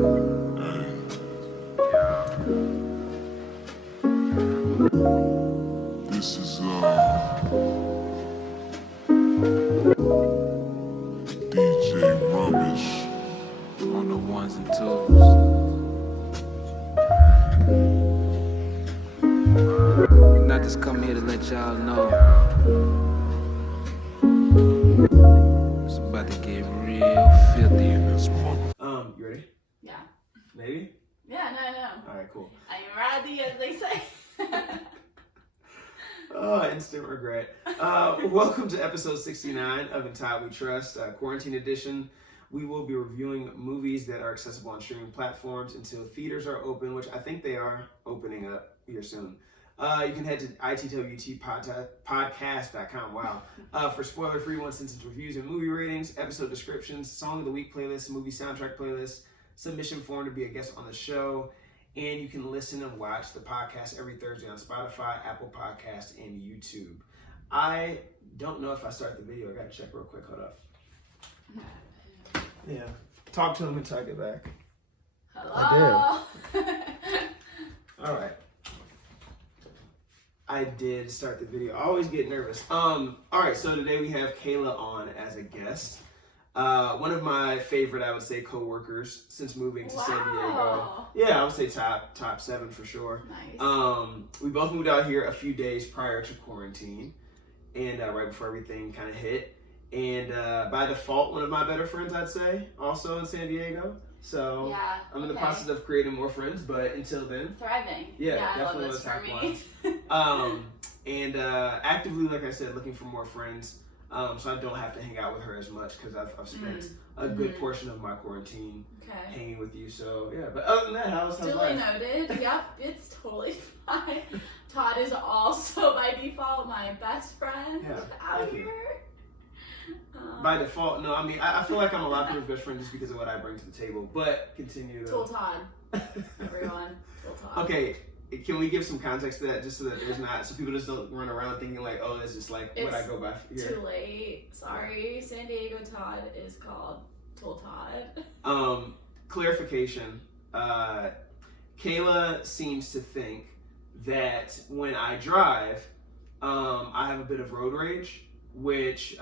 This is DJ Rubbish on the ones and twos. And I just come here to let y'all know it's about to get real filthy in this mother. You ready? Yeah. Maybe? Yeah, no. Alright, cool. I'm ready, as they say. Oh, instant regret. Welcome to episode 69 of In Todd We Trust, Quarantine Edition. We will be reviewing movies that are accessible on streaming platforms until theaters are open, which I think they are opening up here soon. You can head to itwtpodcast.com, wow, for spoiler-free one-sentence reviews and movie ratings, episode descriptions, Song of the Week playlist, movie soundtrack playlist, submission form to be a guest on the show, and you can listen and watch the podcast every Thursday on Spotify, Apple Podcasts, and YouTube. I don't know if I start the video. I gotta check real quick. Hold up. Yeah. Talk to him until I get back. Hello. All right. I did start the video. I always get nervous. All right. So today we have Kayla on as a guest. One of my favorite, I would say, co-workers since moving to San Diego. Yeah, I would say top 7 for sure. Nice. We both moved out here a few days prior to quarantine, and right before everything kind of hit. And by default, one of my better friends, I'd say, also in San Diego. So yeah, I'm in the process of creating more friends, but until then, thriving. Yeah, definitely definitely love this for me. And actively, like I said, looking for more friends. So I don't have to hang out with her as much because I've spent a good portion of my quarantine hanging with you. So yeah, but other than that, how's Duly life? noted. Yep, it's totally fine. Todd is also by default my best friend out here. By default, no. I mean, I feel like I'm a lot of people's best friend just because of what I bring to the table. But continue. Tool Todd, everyone. Tool Todd. Okay. Can we give some context to that, just so that there's not, so people just don't run around thinking like, oh, that's just like what I go by here. Too late. Sorry. San Diego Todd is called Tool Todd. Clarification. Kayla seems to think that when I drive, I have a bit of road rage, which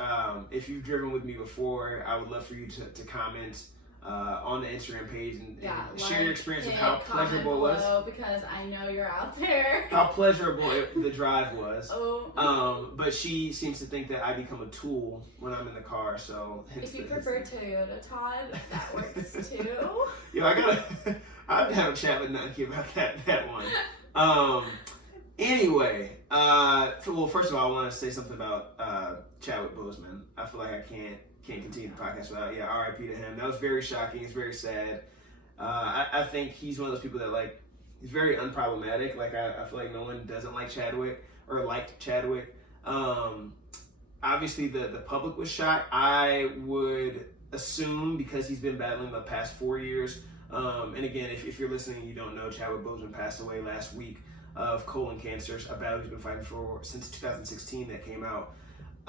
if you've driven with me before, I would love for you to comment on the Instagram page and share your experience of how pleasurable it was. Because I know you're out there. How pleasurable the drive was. Oh. But she seems to think that I become a tool when I'm in the car. So if you prefer Toyota Todd, that works too. Yo, I'd have a chat with Nike about that one. Anyway, well, first of all, I want to say something about Chadwick Boseman. I feel like I can't continue the podcast without, RIP to him. That was very shocking. It's very sad. I think he's one of those people that, like, he's very unproblematic. Like, I feel like no one doesn't like Chadwick or liked Chadwick. Obviously, the public was shocked. I would assume because he's been battling the past 4 years. And again, if you're listening and you don't know, Chadwick Boseman passed away last week of colon cancer, a battle he's been fighting for since 2016 that came out.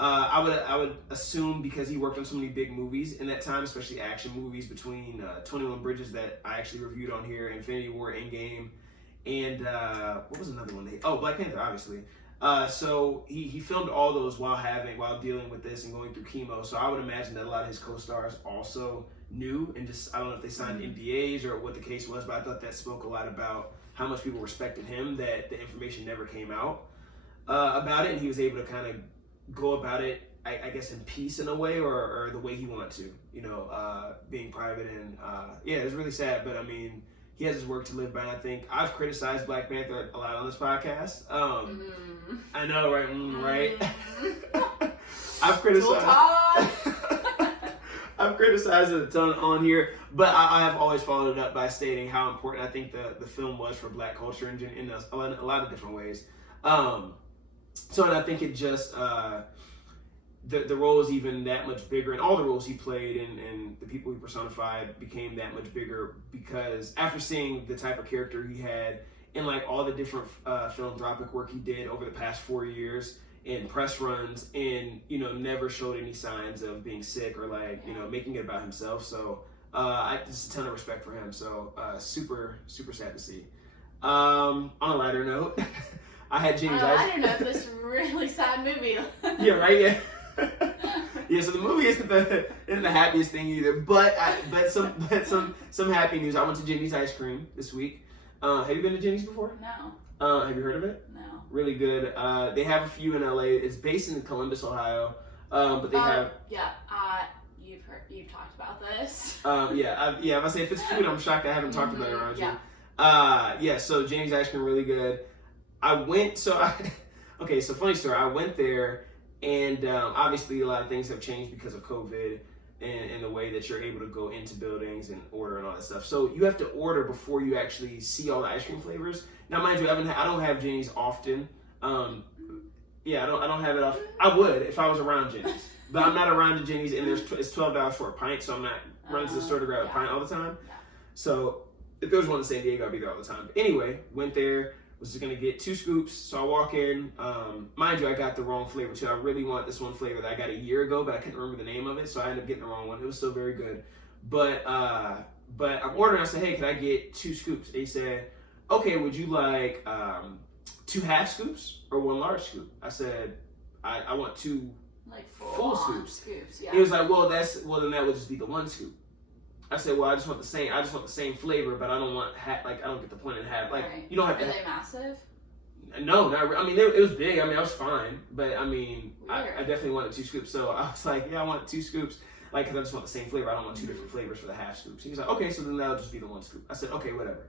I would assume because he worked on so many big movies in that time, especially action movies between 21 Bridges that I actually reviewed on here, Infinity War, Endgame, and what was another one? Black Panther, obviously. So he filmed all those while dealing with this and going through chemo. So I would imagine that a lot of his co-stars also knew and just, I don't know if they signed NDAs or what the case was, but I thought that spoke a lot about how much people respected him, that the information never came out about it, and he was able to kind of go about it, I guess, in peace in a way, or the way he wanted to, being private. And it was really sad, but I mean, he has his work to live by. And I think I've criticized Black Panther a lot on this podcast. I know, right? Right? I've criticized it a ton on here, but I have always followed it up by stating how important I think the film was for Black culture in a lot of different ways. So, and I think it just, the role is even that much bigger, and all the roles he played and the people he personified became that much bigger because after seeing the type of character he had and like all the different philanthropic work he did over the past 4 years in press runs and, never showed any signs of being sick or like, making it about himself. So I just a ton of respect for him. So super sad to see. On a lighter note, I had James. I don't know this really sad movie. Yeah, right. Yeah. Yeah, so the movie isn't the happiest thing either, but some happy news. I went to Jenny's Ice Cream this week. Have you been to Jenny's before? No. Have you heard of it? No. Really good. They have a few in LA. It's based in Columbus, Ohio, but they have. Yeah. You've talked about this. If I say if it's food, I'm shocked I haven't talked about it around you. So Jenny's Ice Cream really good. Okay, so funny story. I went there. And obviously, a lot of things have changed because of COVID and the way that you're able to go into buildings and order and all that stuff. So you have to order before you actually see all the ice cream flavors. Now, mind you, I don't have Jenny's often. I don't have it often. I would if I was around Jenny's, but I'm not around Jenny's, and it's $12 for a pint, so I'm not running to the store to grab a pint all the time. Yeah. So if there was one in San Diego, I'd be there all the time. But anyway, went there. Was just gonna get 2 scoops, so I walk in. Mind you, I got the wrong flavor too. I really want this one flavor that I got a year ago, but I couldn't remember the name of it, so I ended up getting the wrong one. It was still very good, but I'm ordering. I said, "Hey, can I get 2 scoops?" He said, "Okay, would you like 2 half scoops or 1 large scoop?" I said, "I want 2 full scoops." Yeah. He was like, "Well, then that would just be the 1 scoop." I said, "Well, I just want the same flavor, but I don't want I don't get the point in half. Like, right. You don't have to." Are they massive? No, not. I mean, it was big. I mean, I was fine, but I mean, I definitely wanted 2 scoops. So I was like, "Yeah, I want 2 scoops." Like, because I just want the same flavor. I don't want 2 different flavors for the half scoops. He was like, "Okay, so then that'll just be the 1 scoop." I said, "Okay, whatever.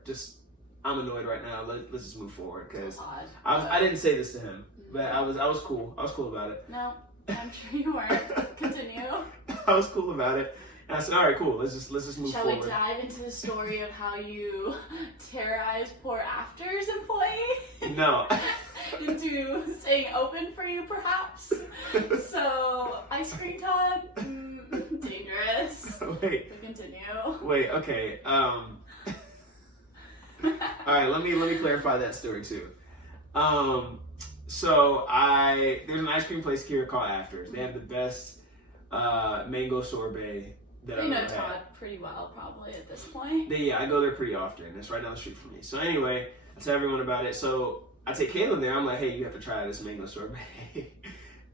I'm annoyed right now. Let's just move forward." Because I didn't say this to him, but I was cool. I was cool about it. No, I'm sure you weren't. Continue. I was cool about it. And I said, "All right, cool. Let's just move forward." Shall we dive into the story of how you terrorized poor Afters employee? No. Into staying open for you, perhaps. So, ice cream, Todd. Dangerous. Wait. But continue. Wait. Okay. All right. Let me clarify that story too. So there's an ice cream place here called Afters. They have the best mango sorbet. You know Todd pretty well, probably at this point. I go there pretty often. It's right down the street from me. So anyway, I tell everyone about it. So I take Caleb there. I'm like, "Hey, you have to try this mango sorbet."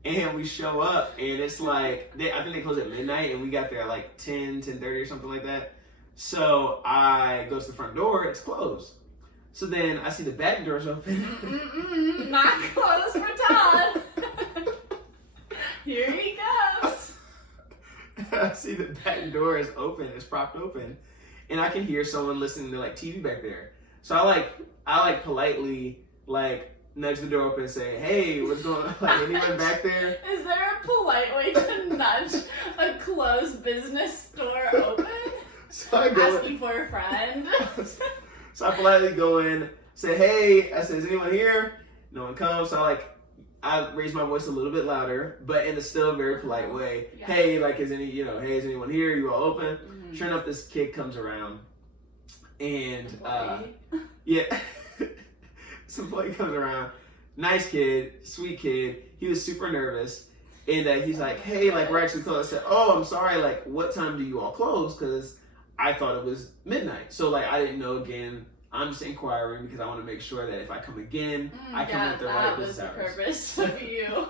And we show up, and it's like I think they close at midnight, and we got there at like 10:30 or something like that. So I go to the front door. It's closed. So then I see the back doors open. Not closed for Todd. Here he goes. I see the back door is open, it's propped open, and I can hear someone listening to like TV back there. So I politely nudge the door open and say, "Hey, what's going on? Like, anyone back there?" Is there a polite way to nudge a closed business door open? So I go asking for a friend. So I politely go in, say, "Hey," I said, "Is anyone here?" No one comes. So I raise my voice a little bit louder, but in a still very polite way. Yeah. "Hey, is anyone here? You all open?" Mm-hmm. Sure enough, this kid comes around, and this employee comes around. Nice kid, sweet kid. He was super nervous, and he's like, "Hey, we're actually closed." I said, "Oh, I'm sorry. What time do you all close?" Because I thought it was midnight, so I didn't know. Again, I'm just inquiring because I want to make sure that if I come again, I come at the right business hours. That was the purpose of you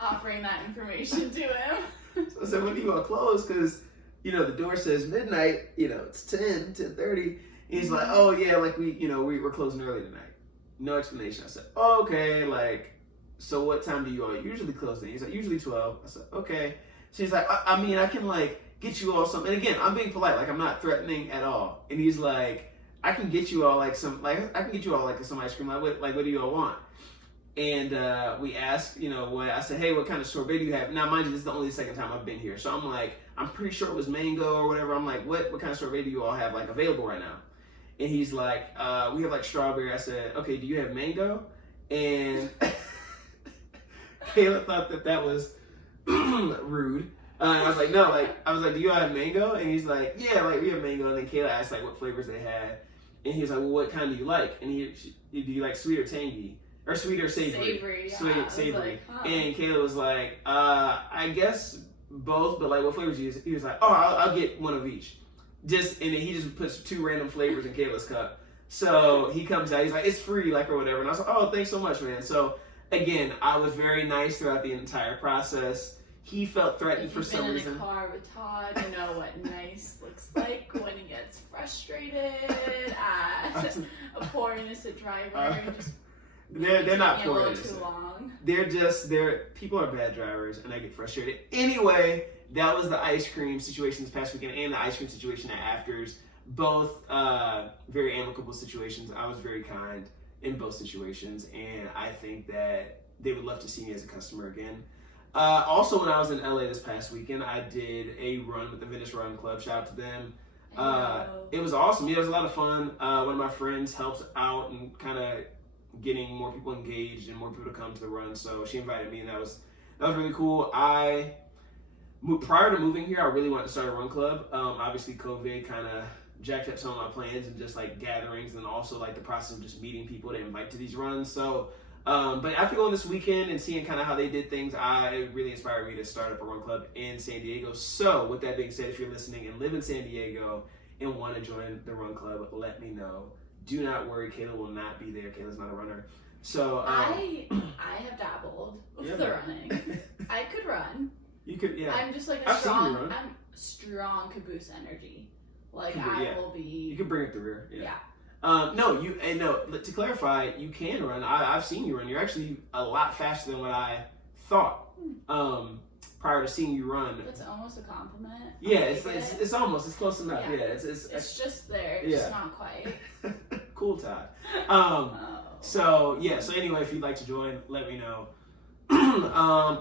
offering that information to him. So I said, "When do you all close?" Because, the door says midnight, it's 10:30. He's like, "Oh yeah, we're closing early tonight." No explanation. I said, "Oh, okay, so what time do you all usually close then?" He's like, "Usually 12. I said, "Okay." So he's like, I mean, I can get you all something. And again, I'm being polite, I'm not threatening at all. And he's like, "I can get you all some ice cream. What do you all want?" And we asked, I said, "Hey, what kind of sorbet do you have?" Now, mind you, this is the only second time I've been here, so I'm like, I'm pretty sure it was mango or whatever. I'm like, what kind of sorbet do you all have available right now? And he's like, "We have strawberry." I said, "Okay, do you have mango?" And Kayla thought that was rude. And I was like, "No, do you all have mango?" And he's like, "Yeah, we have mango." And then Kayla asked what flavors they had. And he was like, "Well, what kind do you like?" And do you like sweet or tangy? Or sweet or savory? Savory, yeah. Sweet, savory. And Kayla was like, "I guess both, but like, what flavors you use? He was like, oh, I'll get one of each. And then he just puts 2 random flavors in Kayla's cup. So he comes out, he's like, it's free, like, or whatever. And I was like, oh, thanks so much, man. So again, I was very nice throughout the entire process. He felt threatened for some reason. If you've been in a car with Todd, you know what nice looks like when he gets frustrated at a poor innocent driver. They're not poor poor innocent. They're people are bad drivers, and I get frustrated. Anyway, that was the ice cream situation this past weekend, and the ice cream situation at Afters. Both very amicable situations. I was very kind in both situations, and I think that they would love to see me as a customer again. Also, when I was in LA this past weekend, I did a run with the Venice Run Club. Shout out to them. It was awesome. Yeah, it was a lot of fun. One of my friends helped out and kind of getting more people engaged and more people to come to the run. So she invited me, and that was really cool. Prior to moving here, I really wanted to start a run club. Obviously, COVID kind of jacked up some of my plans and just like gatherings, and also like the process of just meeting people to invite to these runs. So, but after going this weekend and seeing kind of how they did things, it really inspired me to start up a run club in San Diego. So with that being said, if you're listening and live in San Diego and want to join the run club, let me know. Do not worry, Kayla will not be there. Kayla's not a runner. So I have dabbled with the running. I could run. You could, yeah. I'm just like I'm strong caboose energy. Like I will be. You can bring it through. Yeah. No, to clarify, you can run. I've seen you run. You're actually a lot faster than what I thought. Prior to seeing you run. That's almost a compliment. Yeah, it's almost. It's close enough. Yeah, it's just there. It's just not quite. Cool, Todd. So anyway, if you'd like to join, let me know.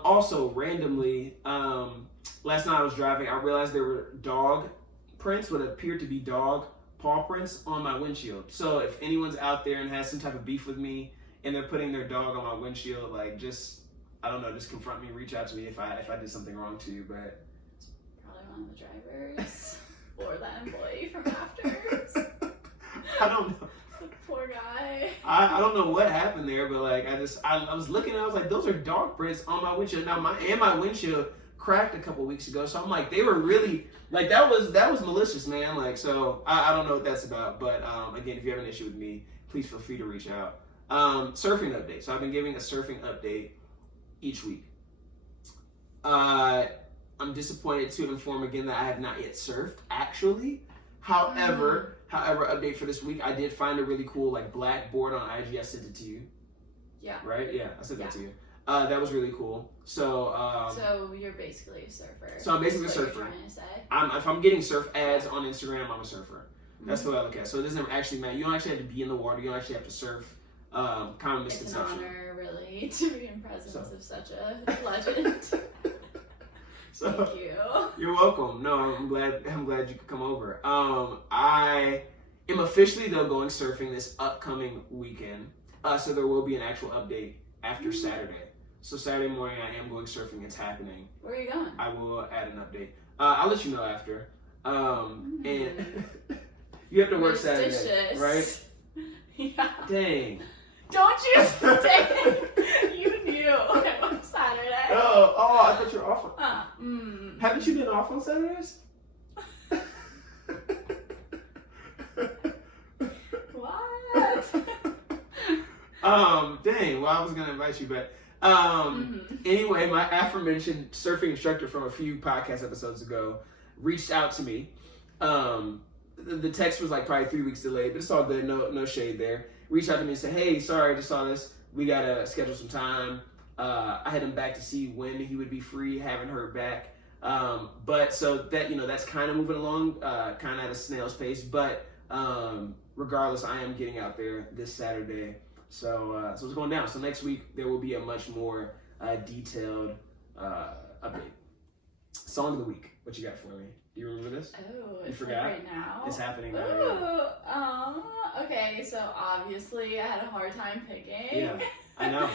Also, randomly, last night I was driving. I realized there were dog prints, what appeared to be dog paw prints on my windshield. So if anyone's out there and has some type of beef with me and they're putting their dog on my windshield, like just confront me, reach out to me if I did something wrong to you. But it's probably one of the drivers or the employee from Afters. I don't know. The poor guy. I don't know what happened there, but like I was looking and I was like, those are dog prints on my windshield. Now my windshield cracked a couple weeks ago, so I'm like, they were really like that was malicious, man. Like, so I don't know what that's about, but again, if you have an issue with me, please feel free to reach out. Surfing update. So I've been giving a surfing update each week. I'm disappointed to inform again that I have not yet surfed actually. However, update for this week, I did find a really cool like black board on IG. I sent it to you. Yeah. Right? Yeah, I sent that to you. That was really cool. So so you're basically a surfer. So I'm basically a surfer. What you're trying to say. If I'm getting surf ads on Instagram, I'm a surfer. That's the way I look at it. So it doesn't actually matter. You don't actually have to be in the water. You don't actually have to surf. Kind of misconception. It's an honor, really, to be in presence of such a legend. Thank you. You're welcome. No, I'm glad you could come over. I am officially though going surfing this upcoming weekend. So there will be an actual update after Saturday. So Saturday morning I am going surfing. It's happening. Where are you going? I will add an update. I'll let you know after. And you have to work Saturday, right? Yeah. Dang. Don't you dang. You knew it was Saturday. Oh, I thought you were off. Haven't you been off on Saturdays? What? Dang. Well, I was gonna invite you, but anyway, my aforementioned surfing instructor from a few podcast episodes ago reached out to me. The text was like probably 3 weeks delayed, but it's all good. No shade there. Reached out to me and said, "Hey, sorry, I just saw this. We gotta schedule some time." I had him back to see when he would be free. Haven't heard back. But so that that's kind of moving along, kind of at a snail's pace. But regardless, I am getting out there this Saturday. So it's going down. So next week there will be a much more detailed update. Song of the week. What you got for me? Do you remember this? Oh, you it's forgot? Like right now. It's happening now. Ooh, okay, so obviously I had a hard time picking. Yeah, I know.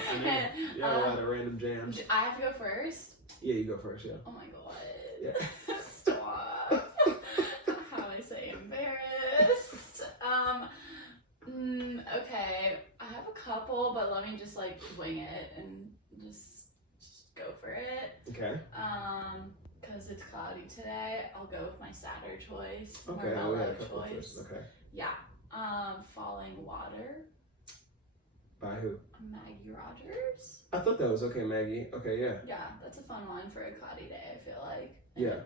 You have a lot of random jams. I have to go first? Yeah, you go first, yeah. Oh my god. Yeah. Stop. How do I say embarrassed? Okay, I have a couple, but let me just like wing it and just go for it. Okay. Because it's cloudy today, I'll go with my sadder choice. Okay, More we had a mellow couple of choice. choices. Okay. Yeah. Falling Water. By who? Maggie Rogers. I thought that was Okay Maggie. Okay, yeah. Yeah, that's a fun one for a cloudy day, I feel like. Yeah.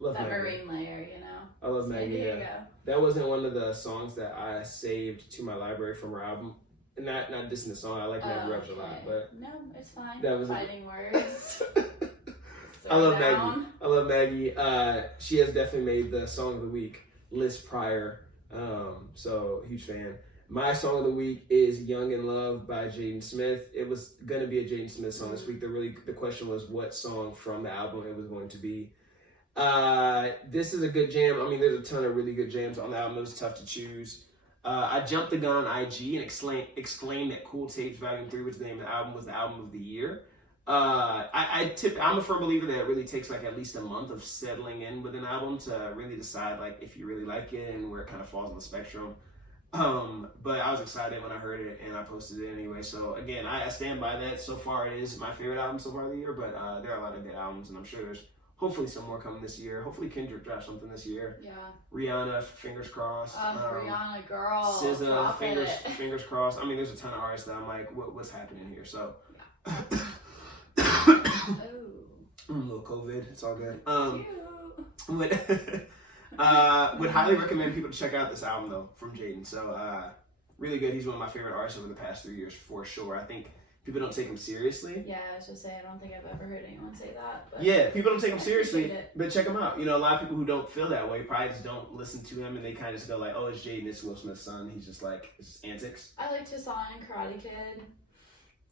Love that Maggie. marine layer, you know? I love San Maggie, Diego. yeah. That wasn't one of the songs that I saved to my library from her album. Not dissing the song, I like Maggie Rogers a lot, but No, it's fine. that was Fighting words. I love down. Maggie. I love Maggie. She has definitely made the song of the week list prior. So huge fan. My song of the week is "Young in Love" by Jaden Smith. It was gonna be a Jaden Smith song this week. The question was what song from the album it was going to be. This is a good jam. I mean, there's a ton of really good jams on the album. It was tough to choose. I jumped the gun on IG and exclaimed that Cool Tapes Volume 3, which the name of the album was the album of the year. I'm a firm believer that it really takes like at least a month of settling in with an album to really decide like if you really like it and where it kind of falls on the spectrum. But I was excited when I heard it and I posted it anyway. So again, I stand by that. So far, it is my favorite album so far of the year. But there are a lot of good albums, and I'm sure there's hopefully some more coming this year. Hopefully Kendrick drops something this year. Yeah. Rihanna, fingers crossed. Rihanna, girl. SZA, drop it. fingers crossed. I mean, there's a ton of artists that I'm like, what's happening here? So. Oh. A little COVID, it's all good. Cute. Would highly recommend people to check out this album though from Jaden. So really good. He's one of my favorite artists over the past 3 years for sure. I think people don't take him seriously. Yeah, I was just saying, I don't think I've ever heard anyone say that. But Yeah, people don't take him I seriously, appreciate it. but check him out. You know, a lot of people who don't feel that way probably just don't listen to him and they kind of just go like, oh, it's Jaden, it's Will Smith's son. He's just like, it's just antics. I liked his song Karate Kid.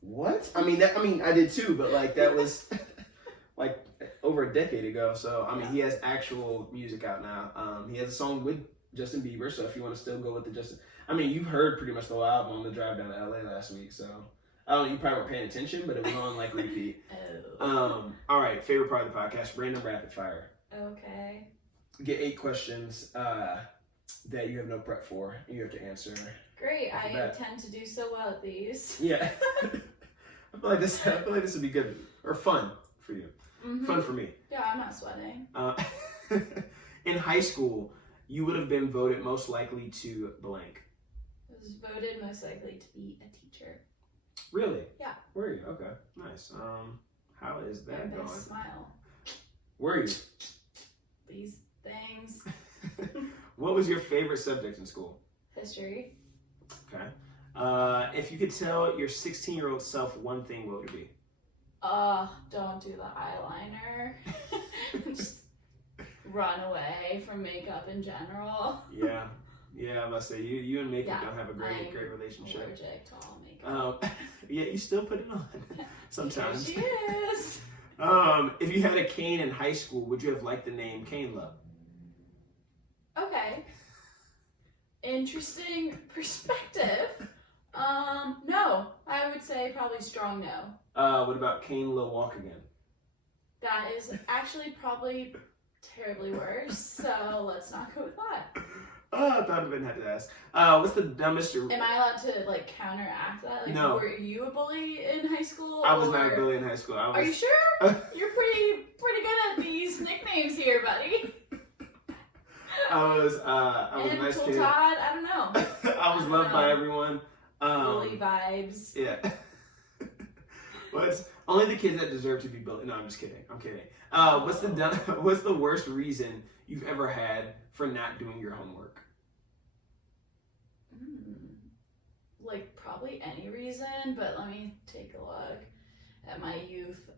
What? I mean, I did too, but like that was like over a decade ago. So I mean, he has actual music out now. He has a song with Justin Bieber. So if you want to still go with the Justin, I mean, you've heard pretty much the whole album on the drive down to LA last week. So I don't know, you probably weren't paying attention, but it was on like repeat. Oh. All right, favorite part of the podcast: random rapid fire. Okay. Get 8 questions that you have no prep for, and you have to answer. Great. I that. tend to do so well at these. Yeah. I feel like this would be good or fun for you. Mm-hmm. Fun for me. Yeah, I'm not sweating. In high school, you would have been voted most likely to blank. I was voted most likely to be a teacher. Really? Yeah. Were you? Okay. Nice. How is that My going? best smile. Were you? These things. What was your favorite subject in school? History. Okay. If you could tell your 16-year-old self one thing, what would it be? Don't do the eyeliner. Just run away from makeup in general. Yeah. Yeah, I must say, you and makeup Yeah, don't have a great I'm relationship. allergic to all makeup. Yeah, you still put it on sometimes. Here she is. If you had a cane in high school, would you have liked the name Cane Love? Okay. Interesting perspective. No. I would say probably strong no. What about Cane Lil Walk Again? That is actually probably terribly worse, so let's not go with that. I thought I didn't have to ask. What's the dumbest? Am I allowed to like counteract that? Like, No. were you a bully in high school? I was or... not a bully in high school. Are you sure? You're pretty good at these nicknames here, buddy. I was a nice Todd, kid. I don't know. I was loved by everyone. Bully vibes. Yeah. Well, it's only the kids that deserve to be bullied. No, I'm just kidding. I'm kidding. What's the worst reason you've ever had for not doing your homework? Like probably any reason, but let me take a look at my youth.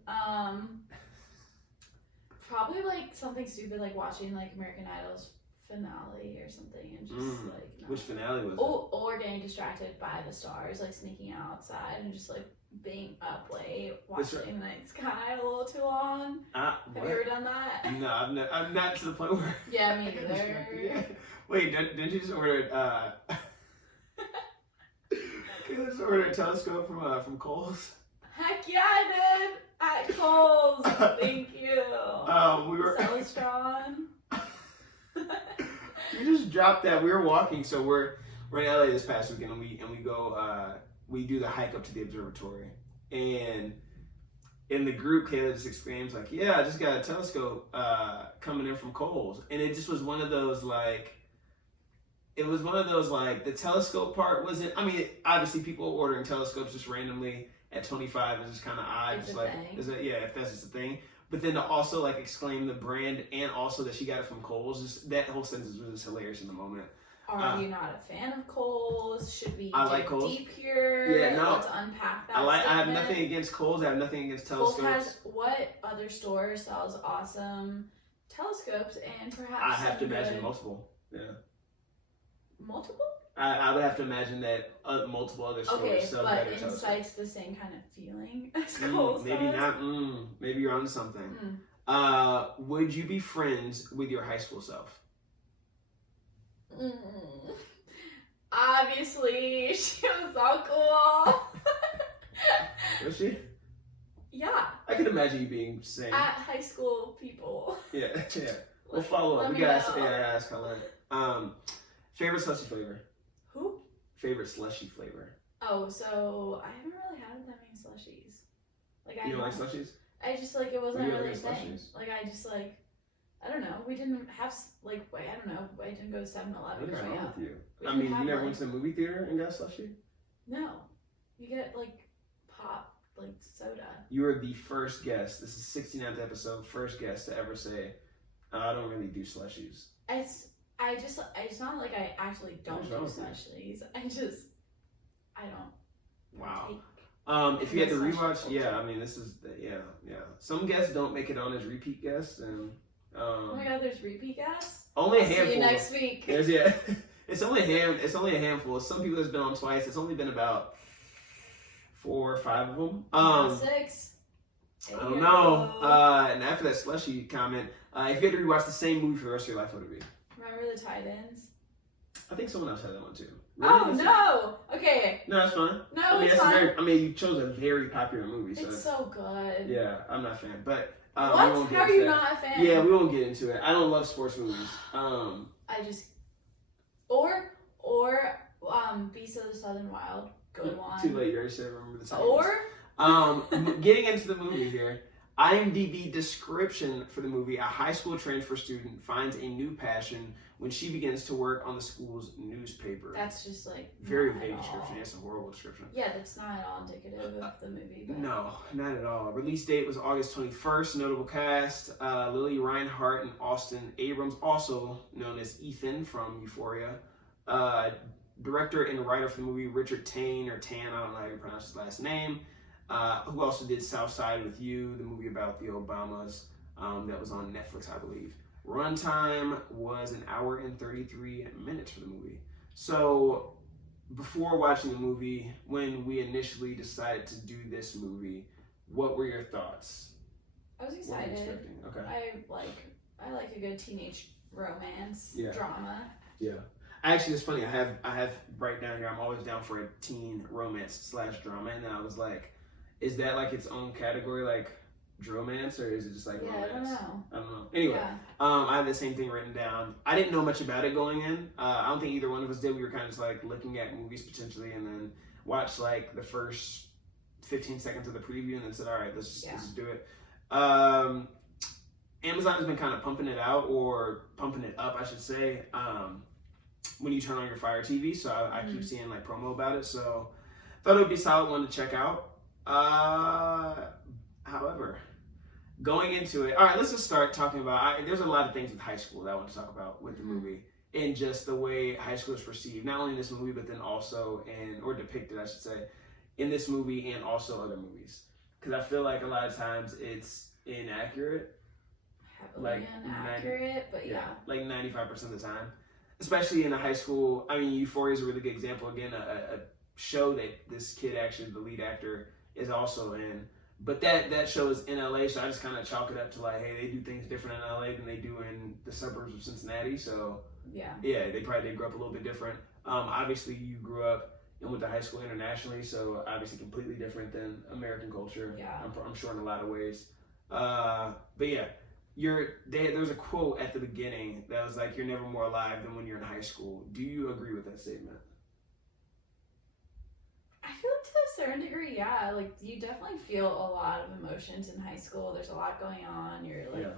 Probably like something stupid like watching like American Idol's finale or something and just like not... Which finale was it? Or getting distracted by the stars, like sneaking outside and just like being up late watching the night sky a little too long. Have you ever done that? No, I'm not to the point where. Yeah, me either. Yeah. Wait, didn't you just order? Can you just order a telescope from Kohl's? Heck yeah, I did at Kohl's. Thank you. We were. Celestron. You just dropped that. We were walking, so we're in LA this past weekend, and we go we do the hike up to the observatory, and in the group, Kayla just exclaims like, "Yeah, I just got a telescope coming in from Kohl's," and it just was one of those like, the telescope part wasn't. I mean, obviously people ordering telescopes just randomly at 25 is just kind of odd. It's just a like, thing. is it? Yeah, if that's just a thing. But then to also like exclaim the brand and also that she got it from Kohl's, just that whole sentence was just hilarious in the moment. Are you not a fan of Kohl's? Should we I like dig Kohl's. deep here? Yeah, no. Let's unpack that. I have statement. nothing against Kohl's. I have nothing against Kohl's telescopes. has what other store sells awesome telescopes and perhaps I have to some imagine good- multiple. Yeah. multiple? I would have to imagine that multiple other stores Okay, sell but better telescopes. Insight's the same kind of feeling as Kohl's Maybe does. not. Maybe you're onto something. Would you be friends with your high school self? Obviously, she was so cool. Was she? Yeah, I can imagine you being same. at high school people. Yeah. We'll follow up. Let We me gotta know. ask Colin. Favorite slushy flavor? Who? Favorite slushy flavor? Oh, so I haven't really had that many slushies. Like You don't like slushies? I just like it wasn't You don't really a like thing. slushies? Like I just like I don't know. We didn't have I don't know. I didn't go to 7-Eleven What is growing wrong up. with you? We I didn't mean, you have, never like- went to the movie theater and got slushy? No, you get like pop like soda. You are the first guest. This is 69th episode. First guest to ever say, I don't really do slushies. It's not like I actually don't What's do wrong with you? slushies. I don't. Wow. Take If you had to Slushy rewatch, culture. yeah, I mean, this is, yeah. Some guests don't make it on as repeat guests, and Oh my god, there's repeat guests. only a I'll handful. see you next week. It's only a handful. Some people has been on twice. It's only been about 4 or 5 of them. Not 6. I don't know. And after that slushy comment, if you had to rewatch the same movie for the rest of your life, what would it be? Remember the tie-ins? I think someone else had that one too. Oh Really? no! Okay, No, that's fine. no, I mean, it's fine. you chose a very popular movie, so It's so good. yeah, I'm not a fan. But we What? won't get How are into you that. not a fan? Yeah, we won't get into it. I don't love sports movies. I just or Beast of the Southern Wild. Good one. Too late. You already said remember the Titans. Or Getting into the movie here. IMDb description for the movie: a high school transfer student finds a new passion when she begins to work on the school's newspaper. that's just like Very not at vague all. description. It's a horrible description. Yeah, that's not at all indicative of the movie. But No, not at all. Release date was August 21st. Notable cast: Lily Reinhart and Austin Abrams, also known as Ethan from Euphoria. Director and writer for the movie: Richard Tan, or Tan, I don't know how you pronounce his last name. Who also did South Side with You, the movie about the Obamas, that was on Netflix, I believe. Runtime was 1 hour and 33 minutes for the movie. So, before watching the movie, when we initially decided to do this movie, what were your thoughts? I was What were you excited. expecting? Okay. I like a good teenage romance Yeah. drama. Yeah. Actually, it's funny. I have right down here. I'm always down for a teen romance / drama, and then I was like, is that like its own category, like dromance, or is it just like Yeah, romance? I don't know. Anyway, Yeah. I had the same thing written down. I didn't know much about it going in. I don't think either one of us did. We were kind of just like looking at movies potentially, and then watched like the first 15 seconds of the preview, and then said, all right, let's just do it. Amazon has been kind of pumping it out, or pumping it up, I should say, when you turn on your Fire TV. So I keep seeing like promo about it. So thought it would be a solid one to check out. However, going into it, all right, let's just start talking about, there's a lot of things with high school that I want to talk about with the movie, and just the way high school is perceived, not only in this movie, but then also or depicted, I should say, in this movie and also other movies. Because I feel like a lot of times it's inaccurate. Heavily inaccurate, but yeah. Like 95% of the time. Especially in a high school. I mean, Euphoria is a really good example. Again, a show that this kid, actually, the lead actor, is also in. But that show is in LA, so I just kind of chalk it up to like, hey, they do things different in LA than they do in the suburbs of Cincinnati. So Yeah. they probably did grow up a little bit different. Obviously, you grew up and went to high school internationally, so obviously completely different than American culture. Yeah. I'm sure in a lot of ways. But yeah, there's a quote at the beginning that was like, "You're never more alive than when you're in high school." Do you agree with that statement? I feel like to a certain degree, yeah. Like, you definitely feel a lot of emotions in high school. There's a lot going on. You're like,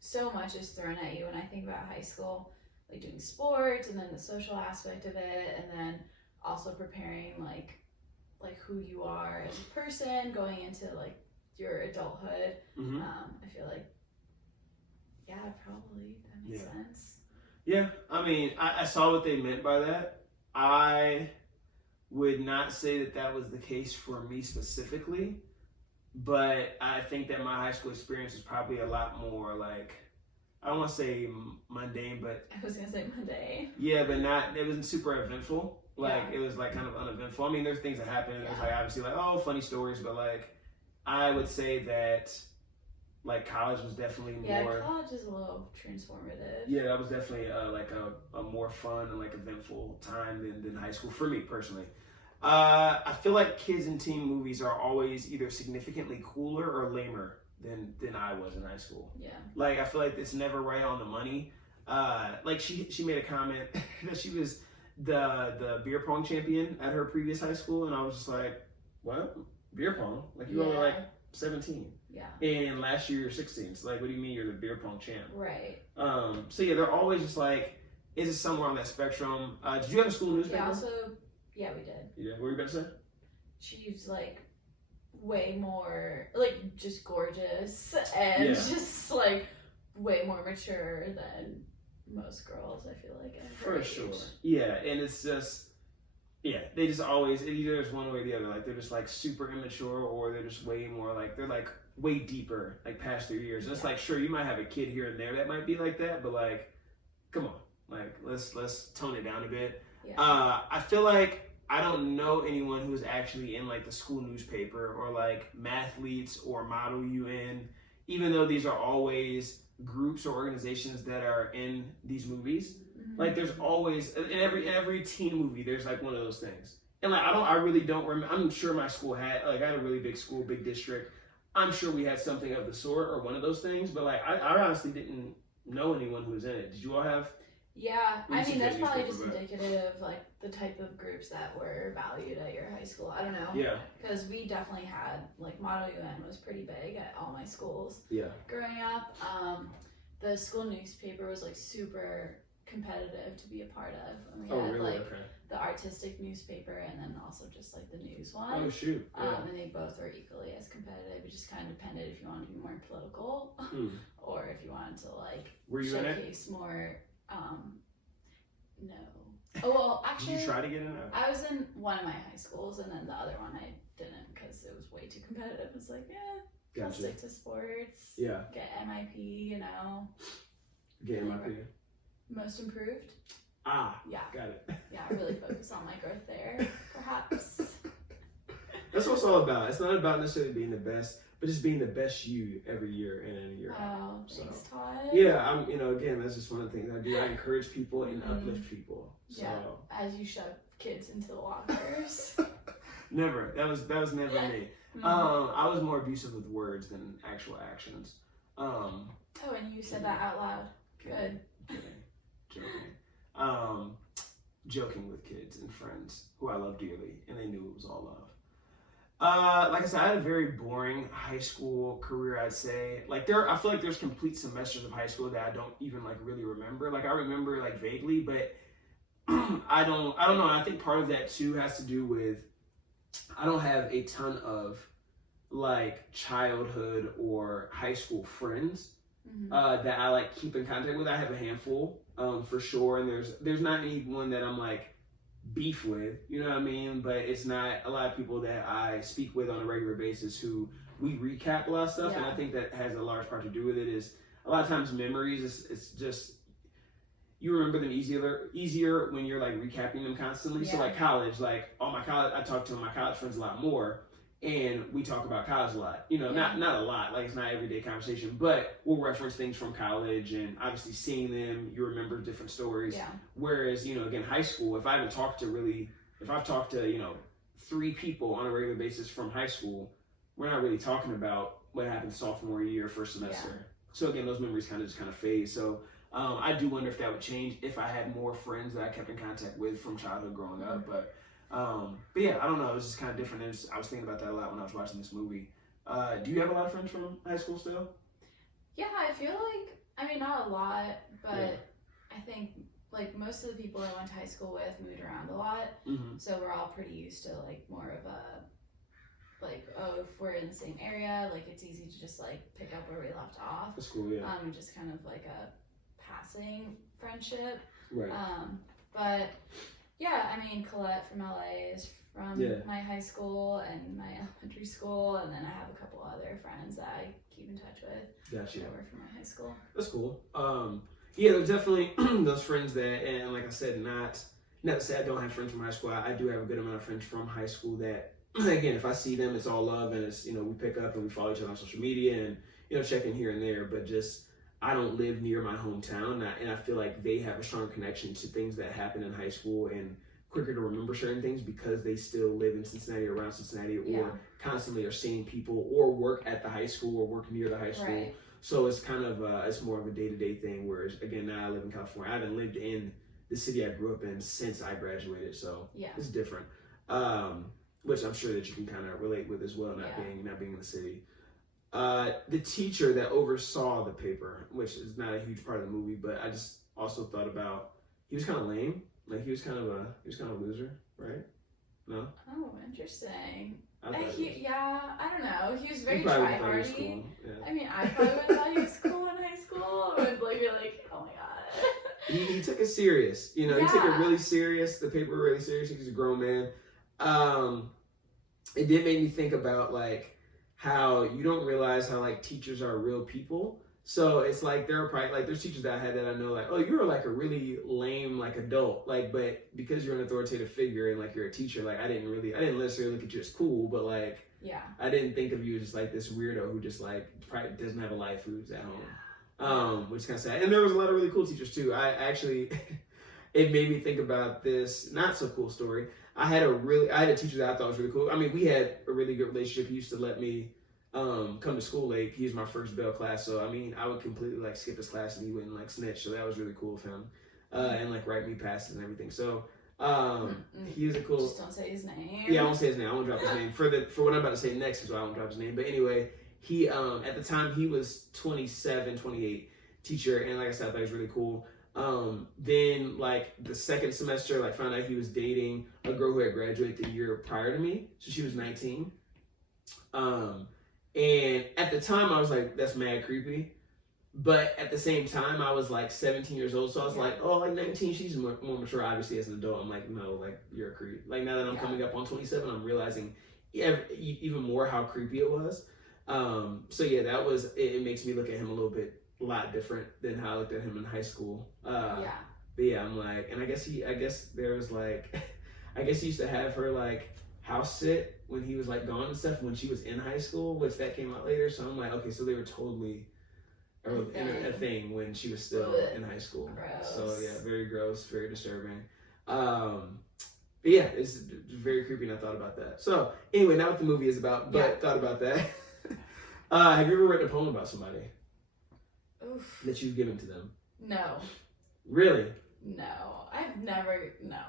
so much is thrown at you. And I think about high school, like doing sports and then the social aspect of it, and then also preparing like who you are as a person going into like your adulthood. I feel like, yeah, probably that makes sense. Yeah, I mean, I saw what they meant by that. I would not say that that was the case for me specifically, but I think that my high school experience was probably a lot more like, I don't want to say mundane, but I was gonna say mundane. Yeah, but it wasn't super eventful. Like, it was like kind of uneventful. I mean, there's things that happen. It was like obviously like, oh, funny stories, but like I would say that like college was definitely more. Yeah, college is a little transformative. Yeah, that was definitely like a more fun and like eventful time than high school for me personally. I feel like kids in teen movies are always either significantly cooler or lamer than I was in high school. Yeah. Like, I feel like it's never right on the money. Like she made a comment that she was the beer pong champion at her previous high school, and I was just like, what? Beer pong? Like, you only like 17. Yeah. And last year you're 16. So like, what do you mean you're the beer pong champ? Right. So yeah, they're always just like, is it somewhere on that spectrum? Did you have a school newspaper? Yeah, we did. Yeah, what were you about to say? She's like way more like just gorgeous and just like way more mature than most girls, I feel like. For sure. Yeah, and it's just, they just always, either there's one way or the other. Like, they're just like super immature, or they're just way more like, they're like way deeper, like past their years. And it's like, sure, you might have a kid here and there that might be like that, but like, come on, like let's tone it down a bit. I feel like I don't know anyone who's actually in like the school newspaper or like Mathletes or Model UN, even though these are always groups or organizations that are in these movies. Like, there's always in every teen movie there's like one of those things. And like, I really don't remember. I'm sure my school had, like, I had a really big school, big district. I'm sure we had something of the sort or one of those things, but like I honestly didn't know anyone who was in it. Did you all have? Yeah, I mean, that's probably just indicative of like the type of groups that were valued at your high school. I don't know. Yeah. Because we definitely had, like, Model UN was pretty big at all my schools. Yeah. Growing up, the school newspaper was like super competitive to be a part of. And we had like the artistic newspaper and then also just like the news one. Oh shoot. Yeah. And they both were equally as competitive. It just kind of depended if you wanted to be more political or if you wanted to like showcase more. No. Oh, well, actually, did you try to get in there? I was in one of my high schools, and then the other one I didn't because it was way too competitive. It's like, I'll stick to sports. Yeah. Get MIP, you know. Get MIP. Most improved. Ah. Yeah. Got it. Yeah, really focus on my growth there, perhaps. That's what it's all about. It's not about necessarily being the best, but just being the best you every year in and year out. Oh, thanks, Todd. Yeah, I'm. Again, that's just one of the things I do. I encourage people and uplift people. So. Yeah, as you shove kids into the lockers. Never. That was never me. I was more abusive with words than actual actions. Oh, and you said that out loud. Good. Joking. Joking with kids and friends who I love dearly, and they knew it was all love. Like I said, I had a very boring high school career, I'd say. Like, I feel like there's complete semesters of high school that I don't even like really remember. Like, I remember like vaguely, but I don't know. I think part of that too has to do with I don't have a ton of like childhood or high school friends that I like keep in contact with. I have a handful for sure, and there's not anyone that I'm like beef with, you know what I mean? But it's not a lot of people that I speak with on a regular basis who we recap a lot of stuff, and I think that has a large part to do with it. Is a lot of times memories, it's just you remember them easier when you're like recapping them constantly. So like college, like I talk to my college friends a lot more, and we talk about college a lot. Not a lot, like it's not everyday conversation, but we'll reference things from college, and obviously seeing them, you remember different stories. Yeah. Whereas, again, high school, if I've talked to 3 people on a regular basis from high school, we're not really talking about what happened sophomore year, first semester. Yeah. So again, those memories kind of fade. So I do wonder if that would change if I had more friends that I kept in contact with from childhood growing up. But But yeah, I don't know. It was just kind of different. I was thinking about that a lot when I was watching this movie. Do you have a lot of friends from high school still? Yeah, I feel like, I mean, not a lot, but Yeah. I think like most of the people I went to high school with moved around a lot. Mm-hmm. So we're all pretty used to like more of a, like, oh, if we're in the same area, like it's easy to just like pick up where we left off. That's cool, yeah. And just kind of like a passing friendship. Right. But yeah, I mean, Colette from LA is from my high school and my elementary school, and then I have a couple other friends that I keep in touch with. Gotcha. That were from my high school. That's cool. Yeah, there's definitely those friends that, and like I said, not to say I don't have friends from high school. I do have a good amount of friends from high school that, again, if I see them, it's all love, and it's, we pick up and we follow each other on social media and, check in here and there, but just, I don't live near my hometown, and I feel like they have a strong connection to things that happened in high school and quicker to remember certain things because they still live in Cincinnati or around Cincinnati, or constantly are seeing people or work at the high school or work near the high school. Right. So it's kind of, it's more of a day-to-day thing, whereas, again, now I live in California. I haven't lived in the city I grew up in since I graduated, so it's different. Which I'm sure that you can kind of relate with as well, not being in the city. The teacher that oversaw the paper, which is not a huge part of the movie, but I just also thought about, he was kind of lame. Like he was kind of a loser, right? No? Oh, interesting. I don't know. He was very try-hardy. Cool. Yeah. I mean, I probably would have thought he was cool in high school. I would like be like, oh my god. He took it serious. He took it really serious. The paper really serious. He's a grown man. It did make me think about like how you don't realize how like teachers are real people. So it's like there are probably like there's teachers that I had that I know like, oh, you're like a really lame like adult, like, but because you're an authoritative figure and like you're a teacher, like I didn't necessarily look at you as cool, but like I didn't think of you as just like this weirdo who just like probably doesn't have a life, who's at home. Which is kind of sad. And there was a lot of really cool teachers too. I actually it made me think about this not so cool story. I had a teacher that I thought was really cool. I mean, we had a really good relationship. He used to let me come to school late. He was my first bell class, so I mean, I would completely like skip his class and he wouldn't like snitch. So that was really cool of him, and like write me passes and everything. So he was a cool. Just don't say his name. Yeah, I won't say his name. I won't drop his name for what I'm about to say next, is why I won't drop his name. But anyway, he at the time he was 27, 28 teacher, and like I said, I thought he was really cool. Then like the second semester, like found out he was dating a girl who had graduated the year prior to me, so she was 19. And at the time I was like, that's mad creepy. But at the same time, I was like 17 years old. So I was like, oh, like 19, she's more mature, obviously, as an adult. I'm like, no, like, you're a creep. Like, now that I'm coming up on 27, I'm realizing even more how creepy it was. So yeah, it makes me look at him a lot different than how I looked at him in high school. But yeah, I'm like, and I guess there was like, I guess he used to have her like house sit when he was like gone and stuff when she was in high school, which that came out later. So I'm like, okay, so they were totally a thing when she was still in high school. Gross. So yeah, very gross, very disturbing. But yeah, it's very creepy, and I thought about that. So anyway, not what the movie is about, but thought about that. Have you ever written a poem about somebody? Oof. That you've given to them? No. Really? No, I've never. No.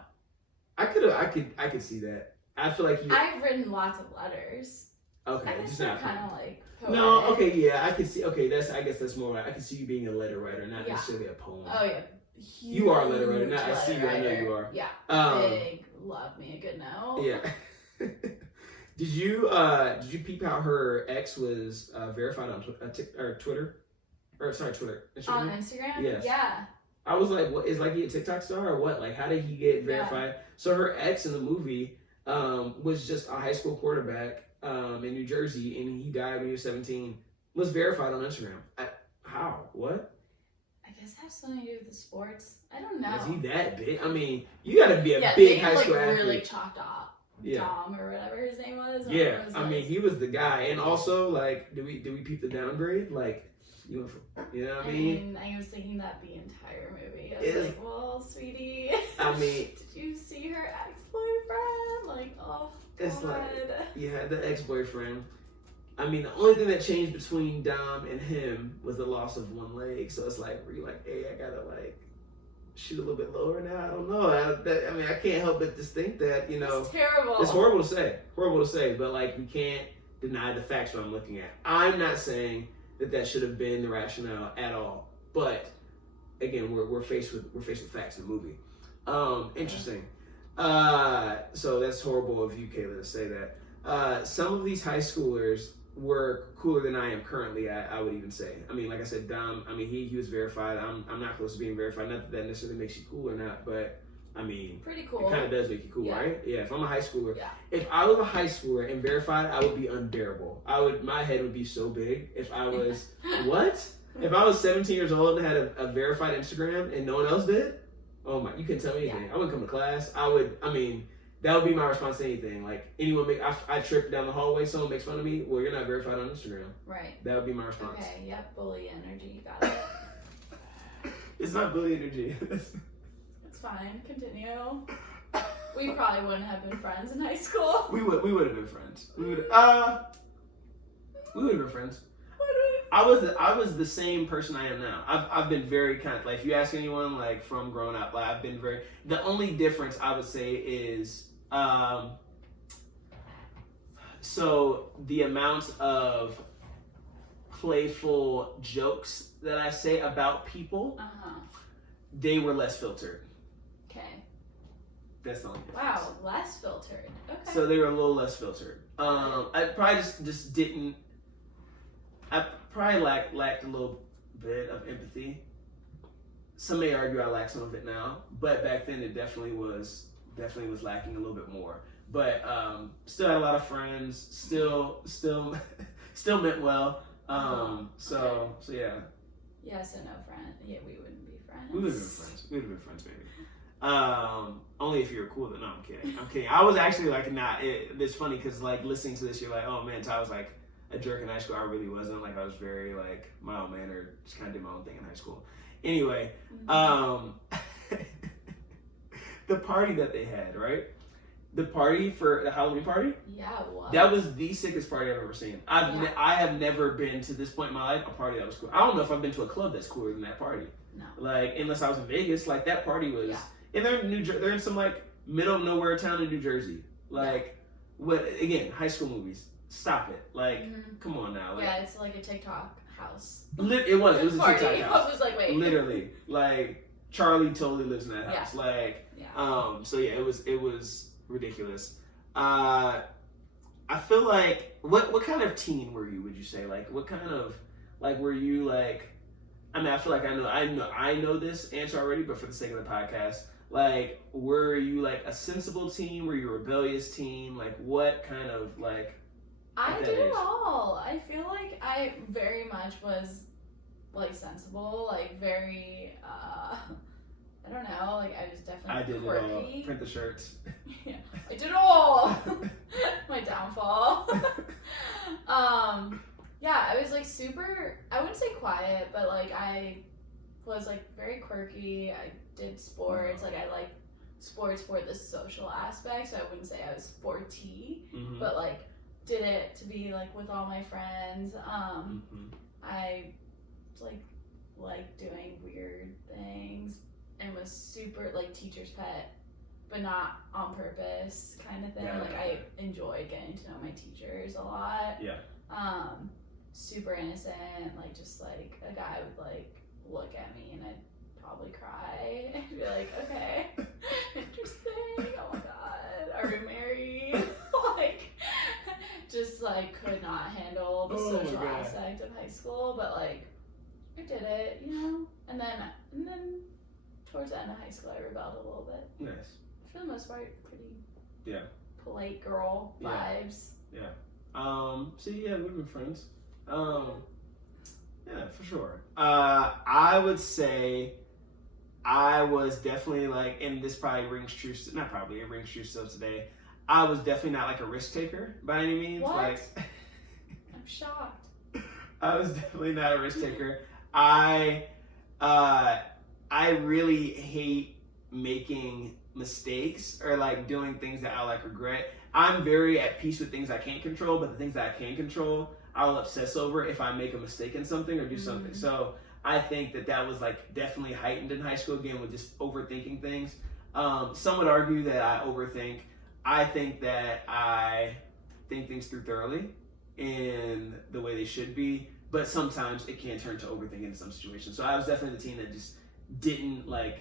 I could see that. I feel like I've written lots of letters. Okay, I guess they're kind of like poetic. No, okay, yeah, I can see. Okay, I guess that's more. I can see you being a letter writer, not necessarily a poem. Oh yeah, you are a letter writer. Not I see you. I know you are. Yeah, big love me a good note. Yeah. Did you peep how her ex was verified on Twitter? Or sorry, Twitter. Instagram? On Instagram? Yes. Yeah. I was like, what is like he a TikTok star or what? Like, how did he get verified? Yeah. So her ex in the movie was just a high school quarterback in New Jersey, and he died when he was 17. Was verified on Instagram. How? What? I guess it has something to do with the sports. I don't know. Is he that big? I mean, you got to be a big high school athlete. Really chalked off. Tom or whatever his name was. Yeah, I mean, he was the guy, and also like, did we peep the downgrade? Like, you know what I mean? I was thinking that the entire movie. I was like, well, sweetie. I mean, did you see her ex-boyfriend? Like, oh, it's God. Like, the ex-boyfriend. I mean, the only thing that changed between Dom and him was the loss of one leg. So it's like, were you like, hey, I gotta like shoot a little bit lower now. I don't know. I mean, I can't help but just think that, you know, It's terrible. it's horrible to say. Horrible to say, but like we can't deny the facts what I'm looking at. I'm not saying that should have been the rationale at all. But again, we're faced with facts in the movie. Interesting. So that's horrible of you, Kayla, to say that. Some of these high schoolers were cooler than I am currently. I would even say. I mean, like I said, Dom. I mean, he was verified. I'm not close to being verified. Not that necessarily makes you cool or not, but I mean, pretty cool. It kind of does make you cool, right? Yeah. If I'm a high schooler, Yeah. if I was a high schooler and verified, I would be unbearable. My head would be so big if I was what? If I was 17 years old and had a verified Instagram and no one else did, oh my, you couldn't tell me anything. I wouldn't come to class. That would be my response to anything. Like, I trip down the hallway, someone makes fun of me, well, you're not verified on Instagram. Right. That would be my response. Okay, yep, bully energy, got it. It's not bully energy. It's fine, continue. We probably wouldn't have been friends in high school. We would have been friends. We would have been friends. I was the same person I am now. I've been very kind of, like, if you ask anyone, like, from growing up, like, I've been very, the only difference I would say is so the amount of playful jokes that I say about people, they were less filtered. Okay. That's the only difference. Wow, less filtered. Okay. So they were a little less filtered. I probably just didn't. I probably lacked a little bit of empathy. Some may argue I lack some of it now, but back then it definitely was lacking a little bit more. But still had a lot of friends. Still meant well. So yeah. Yeah, so no friend. Yeah, we wouldn't be friends. We would have been friends, baby. Only if you were cool. No, I'm kidding. I was actually like not. It's funny because like listening to this, you're like, oh man, Todd was like a jerk in high school. I really wasn't. Like, I was very like mild mannered. Just kind of did my own thing in high school. Anyway, the party that they had, right? The party for the Halloween party. Yeah, what? That was the sickest party I've ever seen. I have never been to this point in my life a party that was cool. I don't know if I've been to a club that's cooler than that party. No. Like, unless I was in Vegas, like that party was. Yeah. And they're in they're in some like middle of nowhere town in New Jersey. Like, what? Again, high school movies. Stop it. Like, come on now. Like, yeah, it's like a TikTok house. It was a TikTok house. I was like, wait. Literally, like Charlie totally lives in that house. Yeah. Like, yeah. So yeah, it was ridiculous. I feel like what kind of teen were you? Would you say like what kind of like were you like? I mean, I feel like I know this answer already, but for the sake of the podcast, like, were you like a sensible teen? Were you a rebellious teen? Like, what kind of like? I did it all. I feel like I very much was like sensible, like very. I don't know. Like, I was definitely quirky. It all. Print the shirts. Yeah, I did it all. My downfall. Yeah, I was like super. I wouldn't say quiet, but like I was like very quirky. I did sports. Like, I like sports for the social aspect. So I wouldn't say I was sporty, but like did it to be like with all my friends. I like doing weird things. And was super like teacher's pet, but not on purpose kind of thing. Like, I enjoyed getting to know my teachers a lot. Yeah. Super innocent, like just like a guy would like look at me and I'd probably cry and be like, okay, interesting. Oh my god, are we married? Like, just like could not handle the social aspect of high school, but like I did it, you know. And then. Towards the end of high school, I rebelled a little bit. Nice. For the most part, pretty polite girl vibes. Yeah. So yeah, we've been friends. Yeah, for sure. I would say I was definitely like, and this probably rings true. Not probably, it rings true still today. I was definitely not like a risk taker by any means. What? Like, I'm shocked. I was definitely not a risk taker. I really hate making mistakes or like doing things that I like regret. I'm very at peace with things I can't control, but the things that I can control, I'll obsess over if I make a mistake in something or do something. So I think that was like definitely heightened in high school, again, with just overthinking things. Some would argue that I overthink. I think that I think things through thoroughly in the way they should be, but sometimes it can turn to overthinking in some situations. So I was definitely the teen that just didn't like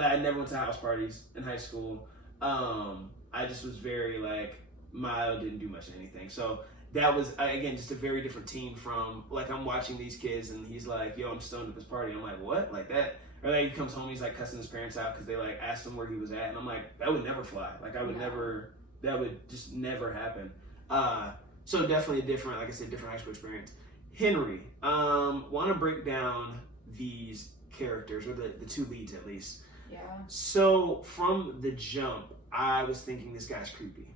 I never went to house parties in high school. I just was very like mild, didn't do much of anything. So that was, again, just a very different team from, like, I'm watching these kids and he's like, yo, I'm stoned at this party. I'm like, what? Like that? Or like he comes home, he's like cussing his parents out because they like asked him where he was at. And I'm like, that would never fly. Like I would never, that would just never happen. So definitely a different, like I said, different high school experience. Henry, want to break down these characters, or the two leads at least. Yeah. So from the jump, I was thinking this guy's creepy.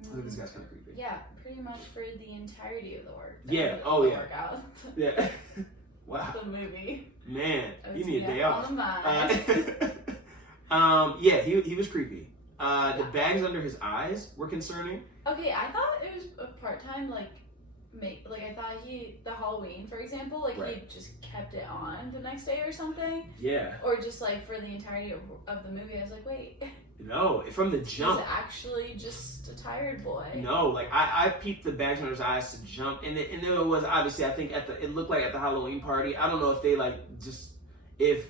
I think this guy's kind of creepy. Yeah, pretty much for the entirety of the work. Yeah. Oh yeah. Workout. Yeah. Wow. The movie. Man, you need a day off. On the mind. Yeah, he was creepy. The bags under his eyes were concerning. Okay, I thought it was a part-time, like I thought the Halloween, for example, like he just kept it on the next day or something. Yeah. Or just like for the entirety of the movie, I was like, wait. No, from the jump. He's actually just a tired boy. No, like I peeped the bags under his eyes to jump, and there it was, obviously, I think it looked like at the Halloween party. I don't know if they if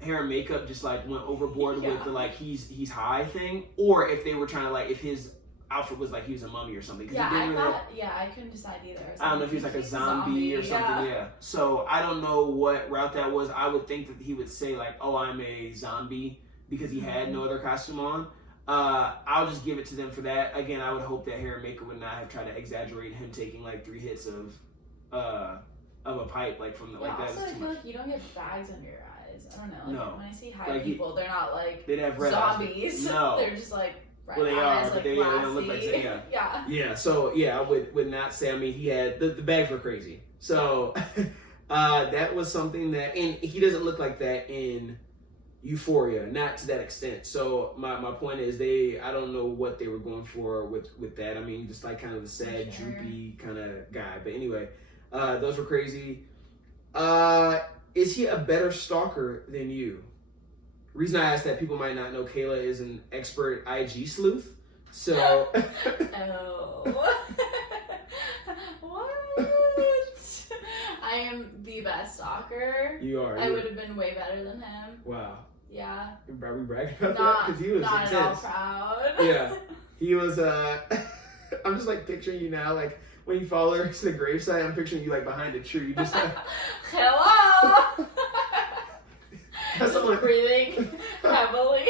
hair and makeup just like went overboard with the like he's high thing, or if they were trying to like, if his outfit was like he was a mummy or something. I couldn't decide either. I don't know if he was like a zombie or something. Yeah. So I don't know what route that was. I would think that he would say like, "Oh, I'm a zombie," because he had no other costume on. I'll just give it to them for that. Again, I would hope that hair and makeup would not have tried to exaggerate him taking like 3 hits of a pipe like from the like that. Also, I feel like you don't get bags under your eyes. I don't know. Like, no. When I see high people, they're not like they'd have red zombies. Eyes. No. They're just like well, they are, eyes, but like they don't look like yeah. So I would not say. I mean, he had the bags were crazy. So that was something that, and he doesn't look like that in Euphoria, not to that extent. So my point is, I don't know what they were going for with that. I mean, just like kind of the sad, droopy kind of guy. But anyway, those were crazy. Is he a better stalker than you? Reason I asked that, people might not know Kayla is an expert IG sleuth. So oh. What? I am the best stalker. You are. I would have been way better than him. Wow. Yeah. Are we bragging about that? Because he was not intense. at all proud. Yeah. He was I'm just like picturing you now, like when you follow her to the gravesite, I'm picturing you like behind a tree, just like hello. Just breathing heavily.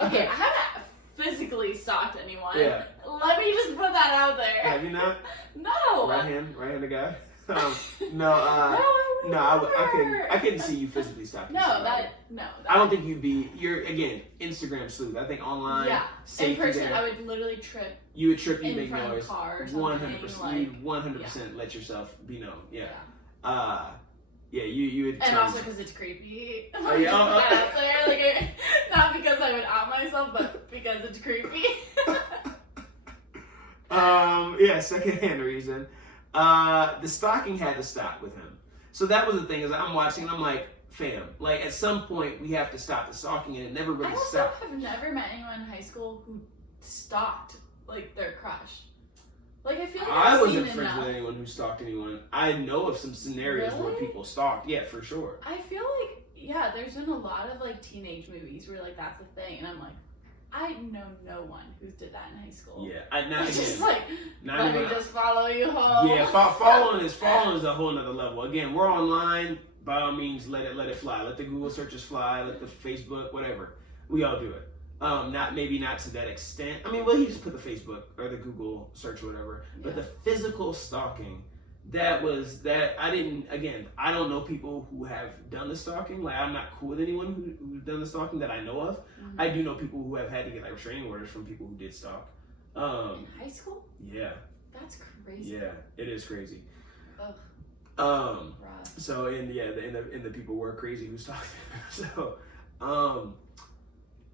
Okay, I haven't physically stalked anyone. Yeah. Let me just put that out there. Have you not? No. Right-handed guy? No, I couldn't see you physically stalking. No, I don't think you're again, Instagram sleuth. I think online. Yeah. In person, there, I would literally trip. You would trip, you in make front noise. Of a car or 100%. Like, you 100% let yourself be known. Yeah. Yeah, you would. And also because it's creepy. Oh, yeah. Out there, like, not because I would out myself, but because it's creepy. Yeah, secondhand reason. The stalking had to stop with him. So that was the thing, is I'm watching and I'm like, fam, like at some point we have to stop the stalking, and it never really stopped. I have never met anyone in high school who stalked like their crush. Like I feel like I wasn't friends with anyone who stalked anyone. I know of some scenarios where people stalked. Yeah, for sure. I feel like there's been a lot of like teenage movies where like that's the thing, and I'm like, I know no one who did that in high school. Yeah, just like let me just follow you home. Yeah, following is a whole nother level. Again, we're online. By all means, let it fly. Let the Google searches fly. Let the Facebook, whatever. We all do it. Not to that extent. I mean, well, you just put the Facebook or the Google search or whatever. Yeah. But the physical stalking, I don't know people who have done the stalking. Like, I'm not cool with anyone who's done the stalking that I know of. Mm-hmm. I do know people who have had to get like restraining orders from people who did stalk. In high school? Yeah. That's crazy. Yeah, it is crazy. Ugh. So and the people were crazy who stalked them. So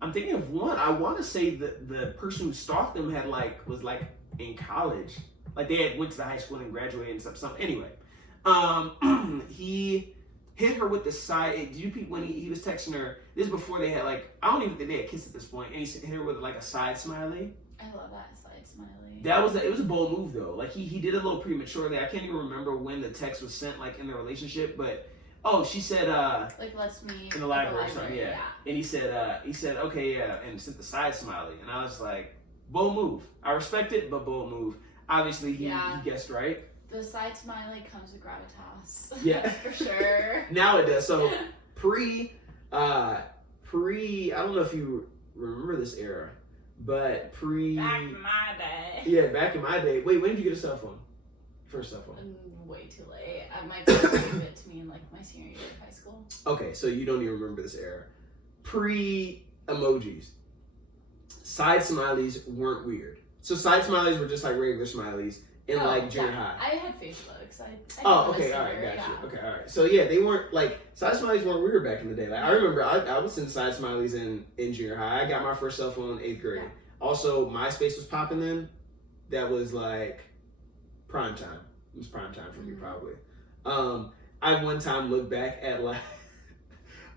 I'm thinking of one. I want to say that the person who stalked them was in college. Like they had went to the high school and graduated and stuff. Anyway, He hit her with the side. Did you peep when he was texting her? This is before they had like, I don't even think they had kissed at this point, and he hit her with like a side smiley. I love that side smiley. It was a bold move though. Like he did it a little prematurely. I can't even remember when the text was sent, like in the relationship, but she said like let's meet in the library or something, yeah. And he said okay, yeah, and sent the side smiley, and I was like, bold move. I respect it, but bold move. Obviously he guessed right. The side smiley comes with gravitas. Yeah. For sure. Now it does. So I don't know if you remember this era, but back in my day. Yeah, back in my day. Wait, when did you get a cell phone? First cell phone? Way too late. My parents gave it to me in like my senior year of high school. Okay, so you don't even remember this era. Pre-emojis. Side smileys weren't weird. So side smileys were just like regular smileys in like junior high. I had Facebook, so okay, all right, gotcha. Okay, all right. So yeah, they weren't like side smileys weren't weird back in the day. Like I remember, I would send side smileys in junior high. I got my first cell phone in 8th grade. Yeah. Also, MySpace was popping then. That was like prime time. It was prime time for me probably. I one time looked back at like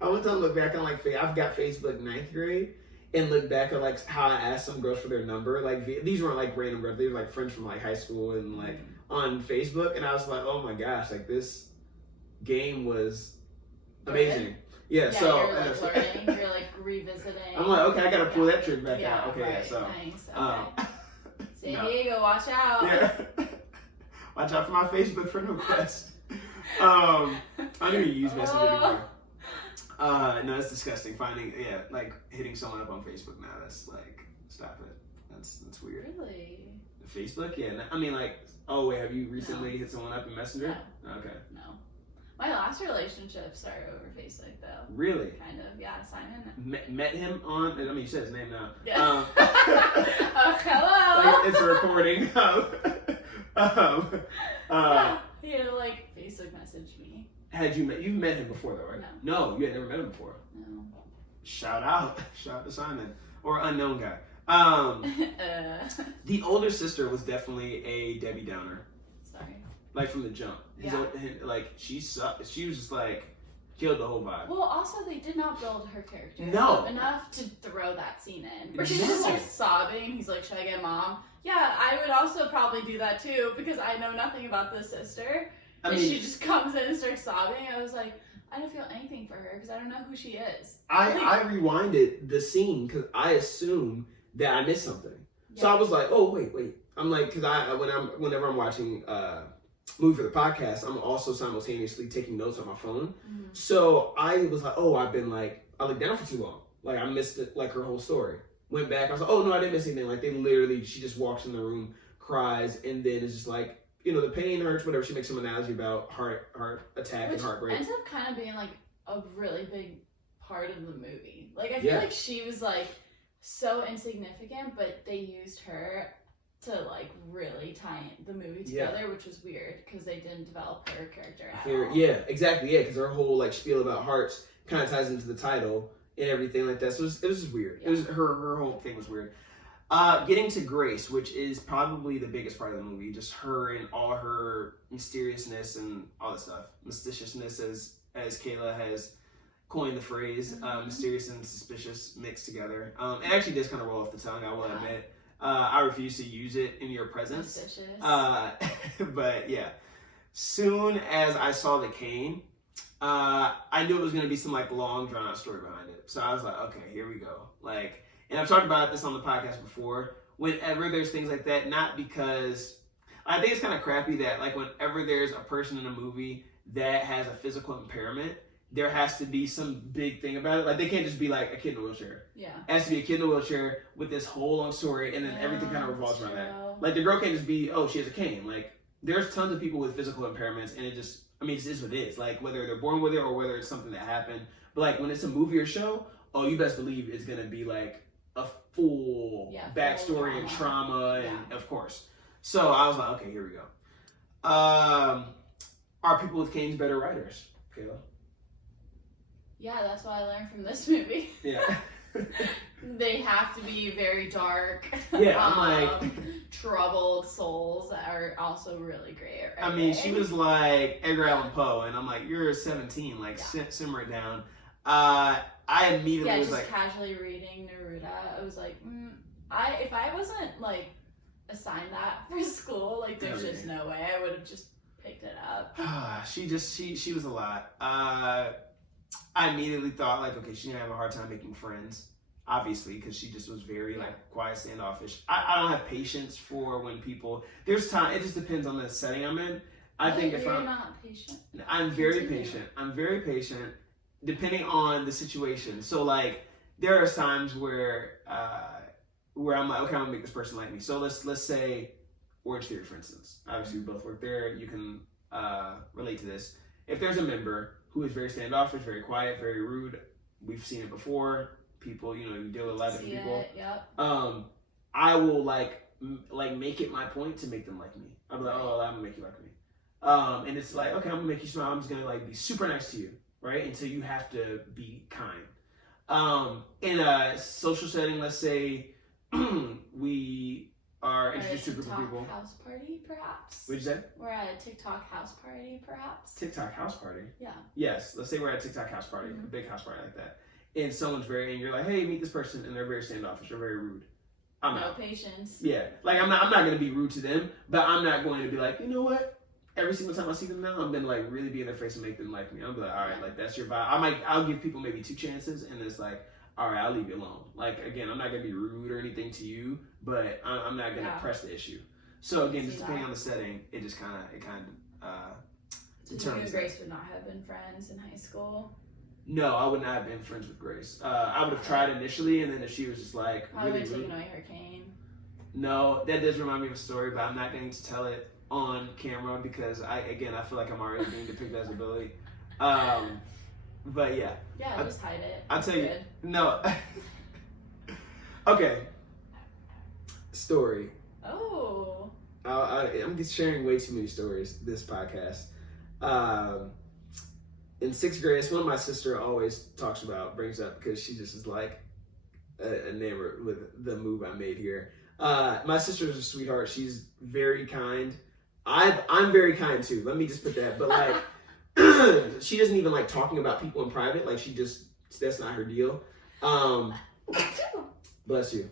on like I've got Facebook 9th grade. And look back at like how I asked some girls for their number. Like these weren't like random girls; they were like friends from like high school and like on Facebook. And I was like, oh my gosh, like this game was amazing. Yeah. So you're like learning, you're like revisiting. I'm like, okay, I gotta pull that trick back out. Okay, right, so nice. Okay. San Diego, watch out. Yeah. Watch out for my Facebook friend request. I don't even use Messenger anymore. No, it's disgusting. Like hitting someone up on Facebook now. That's like, stop it. That's weird. Really? Facebook? Yeah. I mean, like, oh wait, have you recently hit someone up in Messenger? No. Okay. No. My last relationship started over Facebook though. Really? Kind of. Yeah, Simon. Met him on. I mean, you said his name now. Yeah. Hello. Like, it's a recording. He had to like Facebook message me. You've met him before though, right? No, you had never met him before. No. Shout out to Simon or unknown guy. The older sister was definitely a Debbie Downer. Sorry. Like from the jump. Like she sucked. She was just like killed the whole vibe. Well, also they did not build her character up enough to throw that scene in. Where she's just like sobbing. He's like, "Should I get mom?" Yeah, I would also probably do that too because I know nothing about this sister. And she just comes in and starts sobbing. I was like, I don't feel anything for her because I don't know who she is. I rewinded the scene because I assumed that I missed something. Yeah. So I was like, oh wait. I'm like, because whenever I'm watching movie for the podcast, I'm also simultaneously taking notes on my phone. Mm-hmm. So I was like, oh, I looked down for too long. Like I missed it, like her whole story. Went back. I was like, oh no, I didn't miss anything. Like she just walks in the room, cries, and then it's just like, the pain hurts, whatever. She makes some analogy about heart attack and heartbreak. Ends up kind of being like a really big part of the movie. Like I feel like she was like so insignificant, but they used her to like really tie the movie together, which was weird because they didn't develop her character at all. Yeah, exactly. Yeah, because her whole like spiel about hearts kind of ties into the title and everything like that. So it was just weird. Yeah. It was her whole thing was weird. Getting to Grace, which is probably the biggest part of the movie, just her and all her mysteriousness and all that stuff. Mysticiousness, as Kayla has coined the phrase, mysterious and suspicious mixed together. It actually does kind of roll off the tongue, I will admit. I refuse to use it in your presence. Suspicious. But yeah, soon as I saw the cane, I knew it was going to be some like long drawn out story behind it. So I was like, okay, here we go. Like, and I've talked about this on the podcast before. Whenever there's things like that, not because I think it's kind of crappy that like whenever there's a person in a movie that has a physical impairment, there has to be some big thing about it. Like they can't just be like a kid in a wheelchair. Yeah. It has to be a kid in a wheelchair with this whole long story, and then everything kind of revolves around that. Like the girl can't just be, oh, she has a cane. Like there's tons of people with physical impairments, and it just, I mean, it is what it is. Like whether they're born with it or whether it's something that happened. But like when it's a movie or show, oh, you best believe it's gonna be like a full backstory and trauma, and of course. So I was like, okay, here we go. Are people with canes better writers, Kayla? Yeah, that's what I learned from this movie. Yeah. They have to be very dark. Yeah, I'm like troubled souls that are also really great. I mean, she was like Edgar Allan Poe, and I'm like, you're 17, like simmer it down. I immediately was just like, casually reading Neruda. I was like, if I wasn't like assigned that for school, like there's just no way I would have just picked it up. she was a lot. I immediately thought like, okay, she's gonna have a hard time making friends, obviously, because she just was very like quiet, standoffish. I don't have patience for when people. There's time. It just depends on the setting I'm in. I think if you're I'm not patient. I'm very patient. I'm very patient, depending on the situation. So like, there are times where I'm like, okay, I'm gonna make this person like me. So let's say Orange Theory, for instance. Obviously, we both work there. You can relate to this. If there's a member who is very standoffish, very quiet, very rude, we've seen it before. People, you deal with a lot of different people. Yep. I will like make it my point to make them like me. I'll be like, oh, I'm gonna make you like me. And it's like, okay, I'm gonna make you smile. I'm just gonna like be super nice to you, right? Until you have to be kind. In a social setting, let's say we are introduced to a group of people. House party, perhaps. What'd you say? We're at a TikTok house party, perhaps. TikTok house party. Yeah. Yes. Let's say we're at a TikTok house party, a big house party like that, and someone's and you're like, hey, meet this person, and they're very standoffish, they're very rude. I'm no out. patience. Yeah. Like I'm not gonna be rude to them, but I'm not going to be like, you know what? Every single time I see them now, I'm gonna like really be in their face and make them like me. I'm like, all right, like that's your vibe. I'll give people maybe 2 chances, and it's like, all right, I'll leave you alone. Like again, I'm not gonna be rude or anything to you, but I'm not gonna press the issue. So again, just depending on the setting, it just kind of So you and Grace would not have been friends in high school? No, I would not have been friends with Grace. I would have tried initially, and then if she was just like probably really taking away her cane. No, that does remind me of a story, but I'm not going to tell it on camera because I feel like I'm already being depicted as a bully. But yeah. Yeah, just hide it. I'll tell you. No. Okay. Story. Oh. I'm just sharing way too many stories this podcast. In 6th grade, it's one my sister always brings up because she just is like enamored with the move I made here. My sister is a sweetheart. She's very kind. I'm very kind too. Let me just put that. But like, she doesn't even like talking about people in private. Like that's not her deal. Bless you.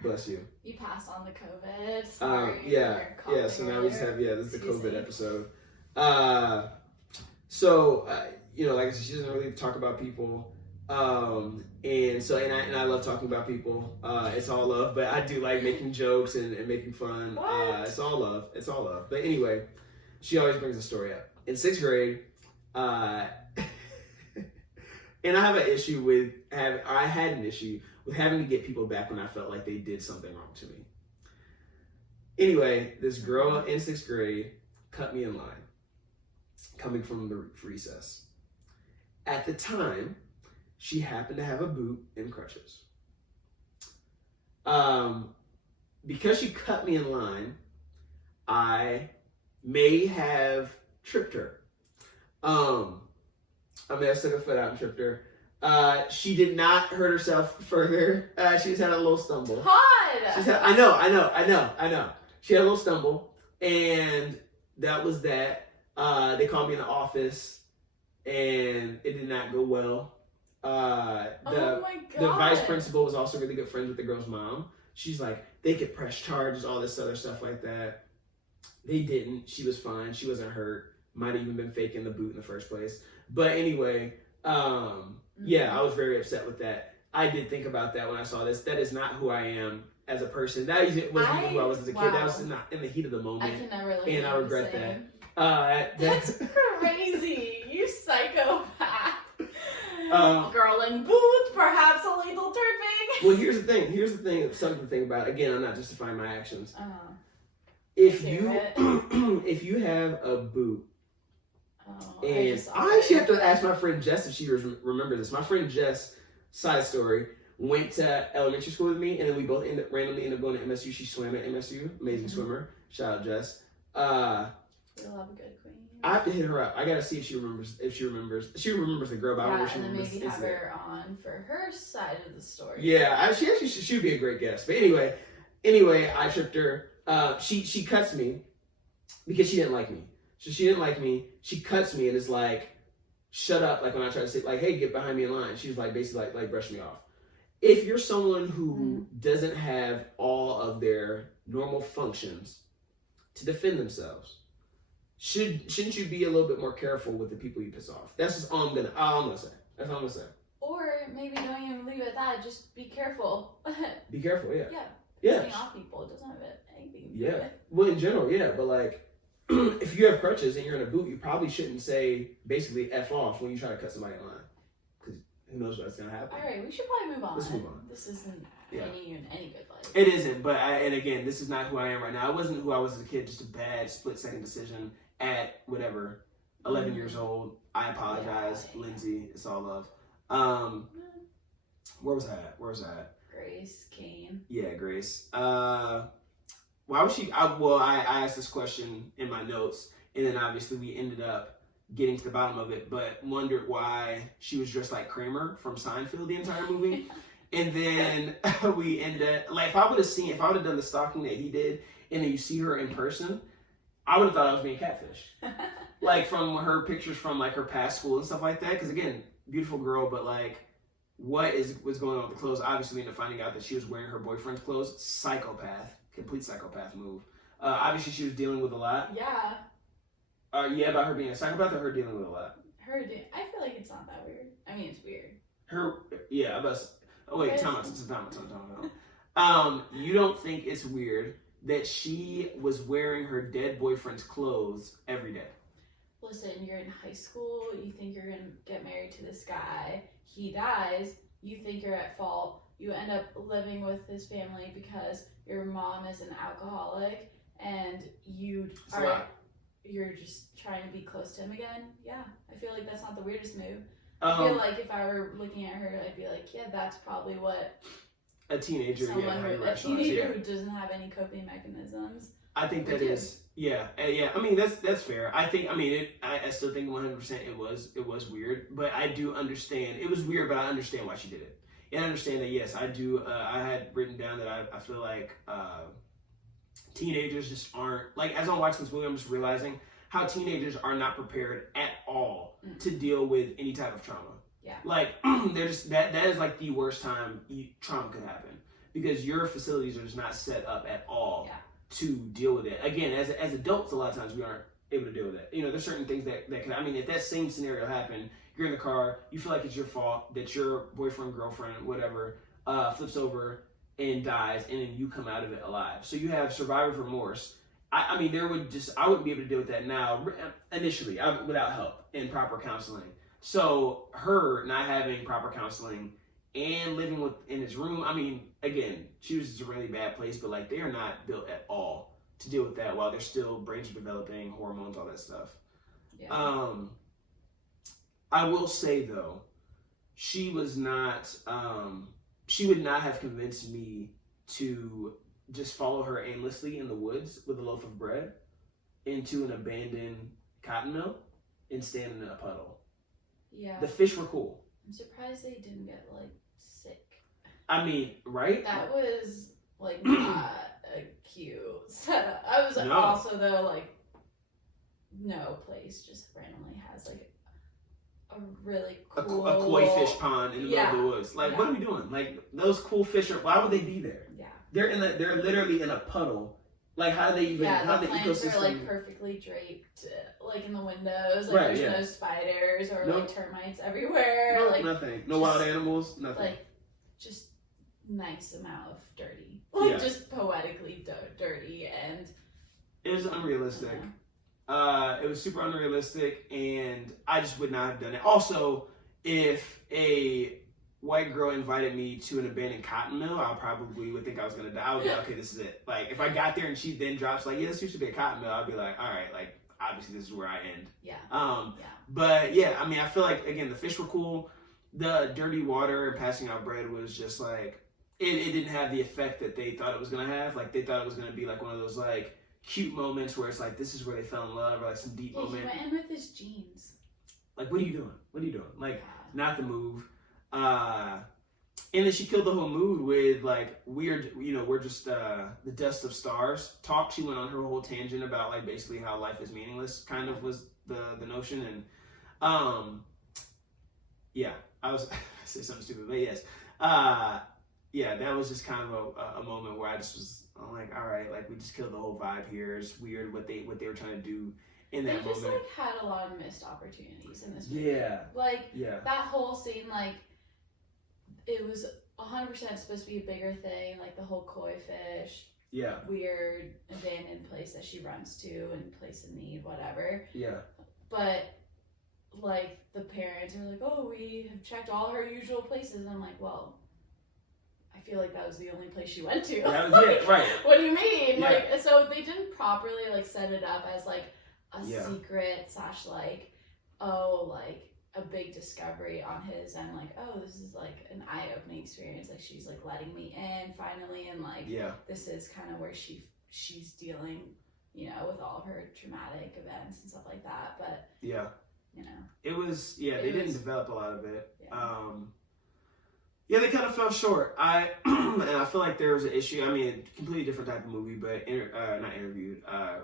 Bless you. You passed on the COVID. Sorry, yeah. So now we just have this is the COVID episode. So like I said, she doesn't really talk about people. And I love talking about people. It's all love, but I do like making jokes and making fun. It's all love. It's all love. But anyway, she always brings a story up. In 6th grade, and I had an issue with having to get people back when I felt like they did something wrong to me. Anyway, this girl in 6th grade cut me in line, coming from the recess. At the time, she happened to have a boot and crutches. Because she cut me in line, I may have tripped her. I may have stuck a foot out and tripped her. She did not hurt herself further. She just had a little stumble. Todd! I know. She had a little stumble, and that was that. They called me in the office, and it did not go well. Oh my God. The vice principal was also really good friends with the girl's mom. She's like, they could press charges, all this other stuff like that. They didn't. She was fine. She wasn't hurt. Might have even been faking the boot in the first place. But anyway, I was very upset with that. I did think about that when I saw this. That is not who I am as a person. That wasn't who I was as a kid. That was not in the heat of the moment. I can never look and at I regret that. That's crazy. You psychopath. Girl in boots, perhaps a lethal tripping. Well, here's the thing. Something to think about. Again, I'm not justifying my actions. If you have a boot, and I actually have to ask my friend Jess if she remembers this. My friend Jess, side story, went to elementary school with me, and then we both randomly ended up going to MSU. She swam at MSU, amazing swimmer. Shout out Jess. We love a good queen. I have to hit her up. I gotta see if she remembers. She remembers the girl, but I don't know if she and then remembers. maybe have her on for her side of the story. Yeah, she would be a great guest. But anyway, I tripped her. She cuts me because she didn't like me. So she didn't like me. She cuts me and is like, "Shut up!" Like when I try to say, like, "Hey, get behind me in line." She was like, basically like brush me off. If you're someone who doesn't have all of their normal functions to defend themselves, shouldn't you be a little bit more careful with the people you piss off? That's just all I'm gonna say. That's all I'm gonna say. Or maybe don't even leave it at that. Just be careful. Be careful, yeah. Yeah. Pissing off people, it doesn't have anything to do with it. Well, in general, yeah. But like, if you have crutches and you're in a boot, you probably shouldn't say basically F off when you try to cut somebody in line. Because who knows what's going to happen. All right, we should probably move on. Let's move on. This isn't handing you any good life. It isn't, but and again, this is not who I am right now. I wasn't who I was as a kid, just a bad split-second decision at whatever, 11 years old. I apologize, Lindsay. It's all love. Where was I at? Grace, Kane. Yeah, Grace. Why was she? I asked this question in my notes, and then obviously we ended up getting to the bottom of it, but wondered why she was dressed like Kramer from Seinfeld the entire movie. And then we ended like if I would have done the stalking that he did, and then you see her in person, I would have thought I was being catfished. Like from her pictures from like her past school and stuff like that. Because again, beautiful girl, but like, what's going on with the clothes? Obviously, we ended up finding out that she was wearing her boyfriend's clothes. Psychopath, complete psychopath move. Obviously, she was dealing with a lot. Yeah. About her being a psychopath or her dealing with a lot. I feel like it's not that weird. I mean, it's weird. Time out. You don't think it's weird that she was wearing her dead boyfriend's clothes every day? Listen, you're in high school, you think you're gonna get married to this guy, he dies, you think you're at fault, you end up living with his family because your mom is an alcoholic, and you're just trying to be close to him again. Yeah, I feel like that's not the weirdest move. I feel like if I were looking at her, I'd be like, yeah, that's probably what a teenager who doesn't have any coping mechanisms. I think that is, yeah. I mean, that's fair. I still think 100% it was weird, but I do understand. It was weird, but I understand why she did it. And I understand that, yes, I do. I had written down that I feel like teenagers just aren't, like, as I'm watching this movie, I'm just realizing how teenagers are not prepared at all to deal with any type of trauma. Yeah. Like, they're just, that is like the worst time trauma could happen, because your facilities are just not set up at all to deal with it. Again, as adults, a lot of times we aren't able to deal with it. You know, there's certain things that can, I mean, if that same scenario happened, you're in the car, you feel like it's your fault, that your boyfriend, girlfriend, whatever, flips over and dies, and then you come out of it alive. So you have survivor's remorse. I mean, I wouldn't be able to deal with that now, initially, without help and proper counseling. So her not having proper counseling and living in his room, I mean, again, she was just a really bad place, but like, they are not built at all to deal with that while they're still, brains are developing, hormones, all that stuff. Yeah. I will say though, she would not have convinced me to just follow her aimlessly in the woods with a loaf of bread into an abandoned cotton mill and stand in a puddle. Yeah. The fish were cool. I'm surprised they didn't get like sick. I mean, right? That was like not a cute setup. I was also though like, no place just randomly has like a really cool a koi fish pond in the middle of the woods. Like, what are we doing? Like, those cool fish why would they be there? Yeah. They're literally in a puddle. Like, how do they even? Yeah, how the plants ecosystem... are like perfectly draped, like in the windows. Like, there's no spiders or like termites everywhere. No, like nothing. No wild animals. Nothing. Like, just nice amount of dirty. Like, just poetically dirty, and it was unrealistic. It was super unrealistic, and I just would not have done it. Also, if a white girl invited me to an abandoned cotton mill, I probably would think I was gonna die. I would be like, okay, this is it. Like, if I got there and she then drops like, yeah, this used to be a cotton mill, I'd be like, all right, like, obviously this is where I end. Yeah. But yeah, I mean, I feel like, again, the fish were cool. The dirty water and passing out bread was just like, it didn't have the effect that they thought it was gonna have. Like, they thought it was gonna be like one of those like, cute moments where it's like this is where they fell in love, or like some deep moment. He went in with his jeans. Like, what are you doing? What are you doing? Like, Yeah. not the move. And then she killed the whole mood with like weird, we're just the dust of stars talk. She went on her whole tangent about like basically how life is meaningless, kind of was the notion. And yeah, I was I say something stupid, but yes, yeah, that was just kind of a moment where I'm like, all right, like we just killed the whole vibe here. It's weird what they were trying to do in that moment. They just like had a lot of missed opportunities in this movie. Yeah, like yeah, that whole scene, like it was 100% supposed to be a bigger thing, like the whole koi fish, yeah, weird abandoned place that she runs to and place of need, whatever. yeah. But like the parents are like, oh, we have checked all her usual places, and I'm like, well, I feel like that was the only place she went to. That was it, right? What do you mean? Yeah. Like, so they didn't properly like set it up as like a Yeah. secret / like, oh, like a big discovery on his end, like, oh, this is like an eye-opening experience, like she's like letting me in finally, and like Yeah. this is kind of where she's dealing, with all of her traumatic events and stuff like that. But Yeah. It was, they It didn't was- develop a lot of it. Yeah. Yeah, they kind of fell short. And I feel like there was an issue. I mean, completely different type of movie, but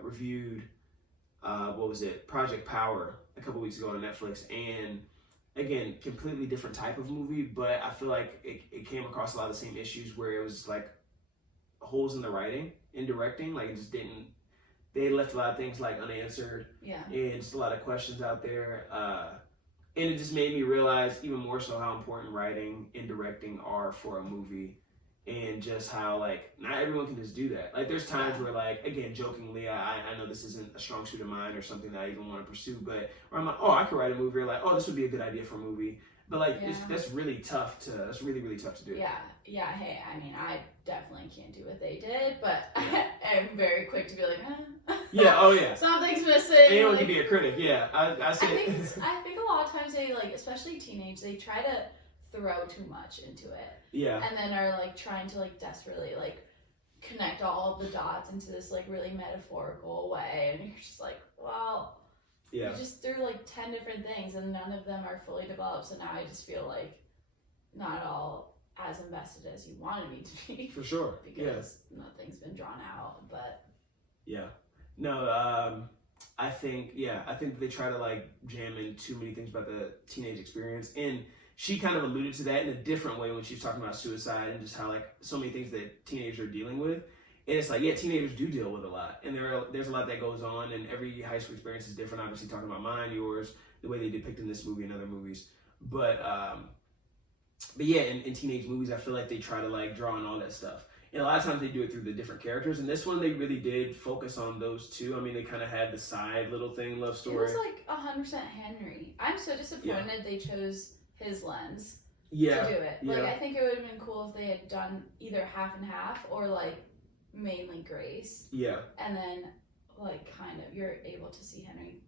reviewed, what was it? Project Power a couple weeks ago on Netflix. And again, completely different type of movie, but I feel like it came across a lot of the same issues where it was like holes in the writing and directing. Like it just didn't, they left a lot of things like unanswered. yeah, And just a lot of questions out there. And it just made me realize even more so how important writing and directing are for a movie. And just how, like, not everyone can just do that. Like, there's times where, like, again, jokingly, I know this isn't a strong suit of mine or something that I even want to pursue, but where I'm like, oh, I could write a movie, or like, oh, this would be a good idea for a movie. But, like, that's really tough to, that's really, really tough to do. yeah. Hey, I mean, I definitely can't do what they did, but I'm very quick to be like, Yeah, oh, yeah. something's missing. Anyone like, can be a critic, yeah. I say I think a lot of times they, like, especially teenage, they try to throw too much into it. Yeah. And then are, like, trying to, like, desperately, like, connect all of the dots into this, like, really metaphorical way. And you're just like, well, Yeah. you just threw, like, 10 different things and none of them are fully developed. So now I just feel like not all as invested as you wanted me to be. For sure. Because nothing's been drawn out. But Yeah. No, I think they try to like jam in too many things about the teenage experience, and she kind of alluded to that in a different way when she was talking about suicide and just how like so many things that teenagers are dealing with. And it's like, yeah, teenagers do deal with a lot, and there's a lot that goes on, and every high school experience is different. Obviously, talking about mine, yours, the way they depict in this movie and other movies, but yeah, in teenage movies, I feel like they try to like draw on all that stuff. And a lot of times they do it through the different characters. And this one, they really did focus on those two. I mean, they kind of had the side little thing, love story. it was like 100% Henry. I'm so disappointed they chose his lens to do it. Like, I think it would have been cool if they had done either half and half or like mainly Grace. Yeah. And then like kind of you're able to see Henry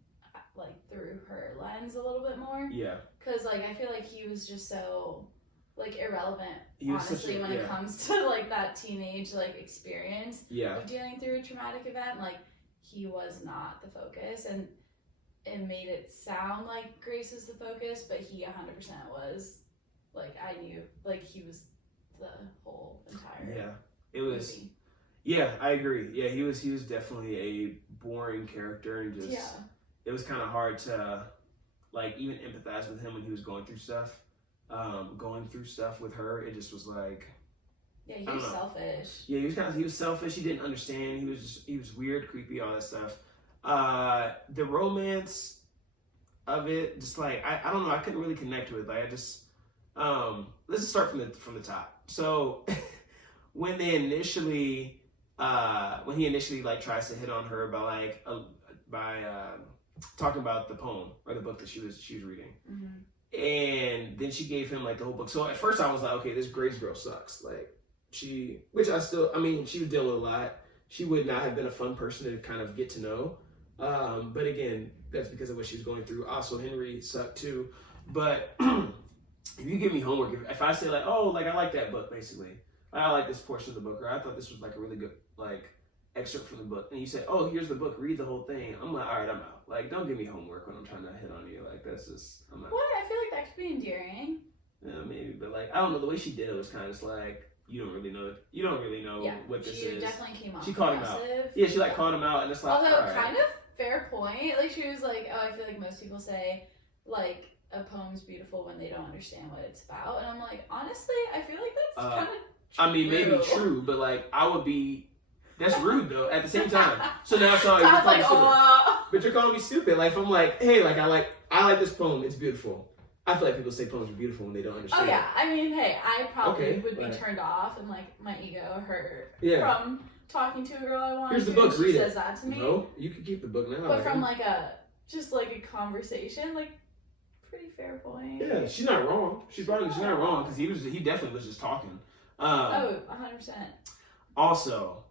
like through her lens a little bit more. Yeah. Because like I feel like he was just so like irrelevant, He was honestly, when it comes to like that teenage like experience of dealing through a traumatic event. Like he was not the focus, and it made it sound like Grace was the focus, but he 100% was. Like I knew like he was the whole entire it was movie. Yeah, I agree. Yeah, he was definitely a boring character, and just it was kind of hard to like even empathize with him when he was going through stuff. With her, it just was like, yeah, he was selfish. Yeah, he was selfish. He didn't understand. He was weird, creepy, all that stuff. The romance of it, just like I don't know, I couldn't really connect with. Like I just let's just start from the top. So when he initially like tries to hit on her by talking about the poem or the book that she was reading. Mm-hmm. And then she gave him like the whole book. So at first I was like, okay, this Grace girl sucks. Like she was dealing with a lot. She would not have been a fun person to kind of get to know. But again, that's because of what she was going through. Also, Henry sucked too. But if you give me homework, if I say like, oh, like I like that book, basically, I like this portion of the book, or I thought this was like a really good, like excerpt from the book, and you say, "Oh, here's the book. Read the whole thing." I'm like, "All right, I'm out. Like, don't give me homework when I'm trying to hit on you. Like, that's just I'm out." What? I feel like that could be endearing. Yeah, maybe, but like, I don't know. The way she did it was kind of just like, you don't really know. You don't really know what this she is. definitely came off She called him out. Yeah, she like called him out, and it's like, although all right. kind of fair point. Like she was like, "Oh, I feel like most people say like a poem's beautiful when they don't understand what it's about," and I'm like, honestly, I feel like that's kind of. I mean, maybe true, but like, I would be. That's rude though. At the same time, so now it's all you're calling me stupid. But you're calling me stupid. Like if I'm like, hey, like I like this poem. It's beautiful. I feel like people say poems are beautiful when they don't understand. Oh yeah, I mean, hey, I probably would be like, turned off and like my ego hurt from talking to a girl I wanted. Here's the book. Read it. Says that to me. No, you can keep the book now. But from like a conversation, like pretty fair point. Yeah, she's not wrong. She's not wrong because he definitely was just talking. 100%. Also,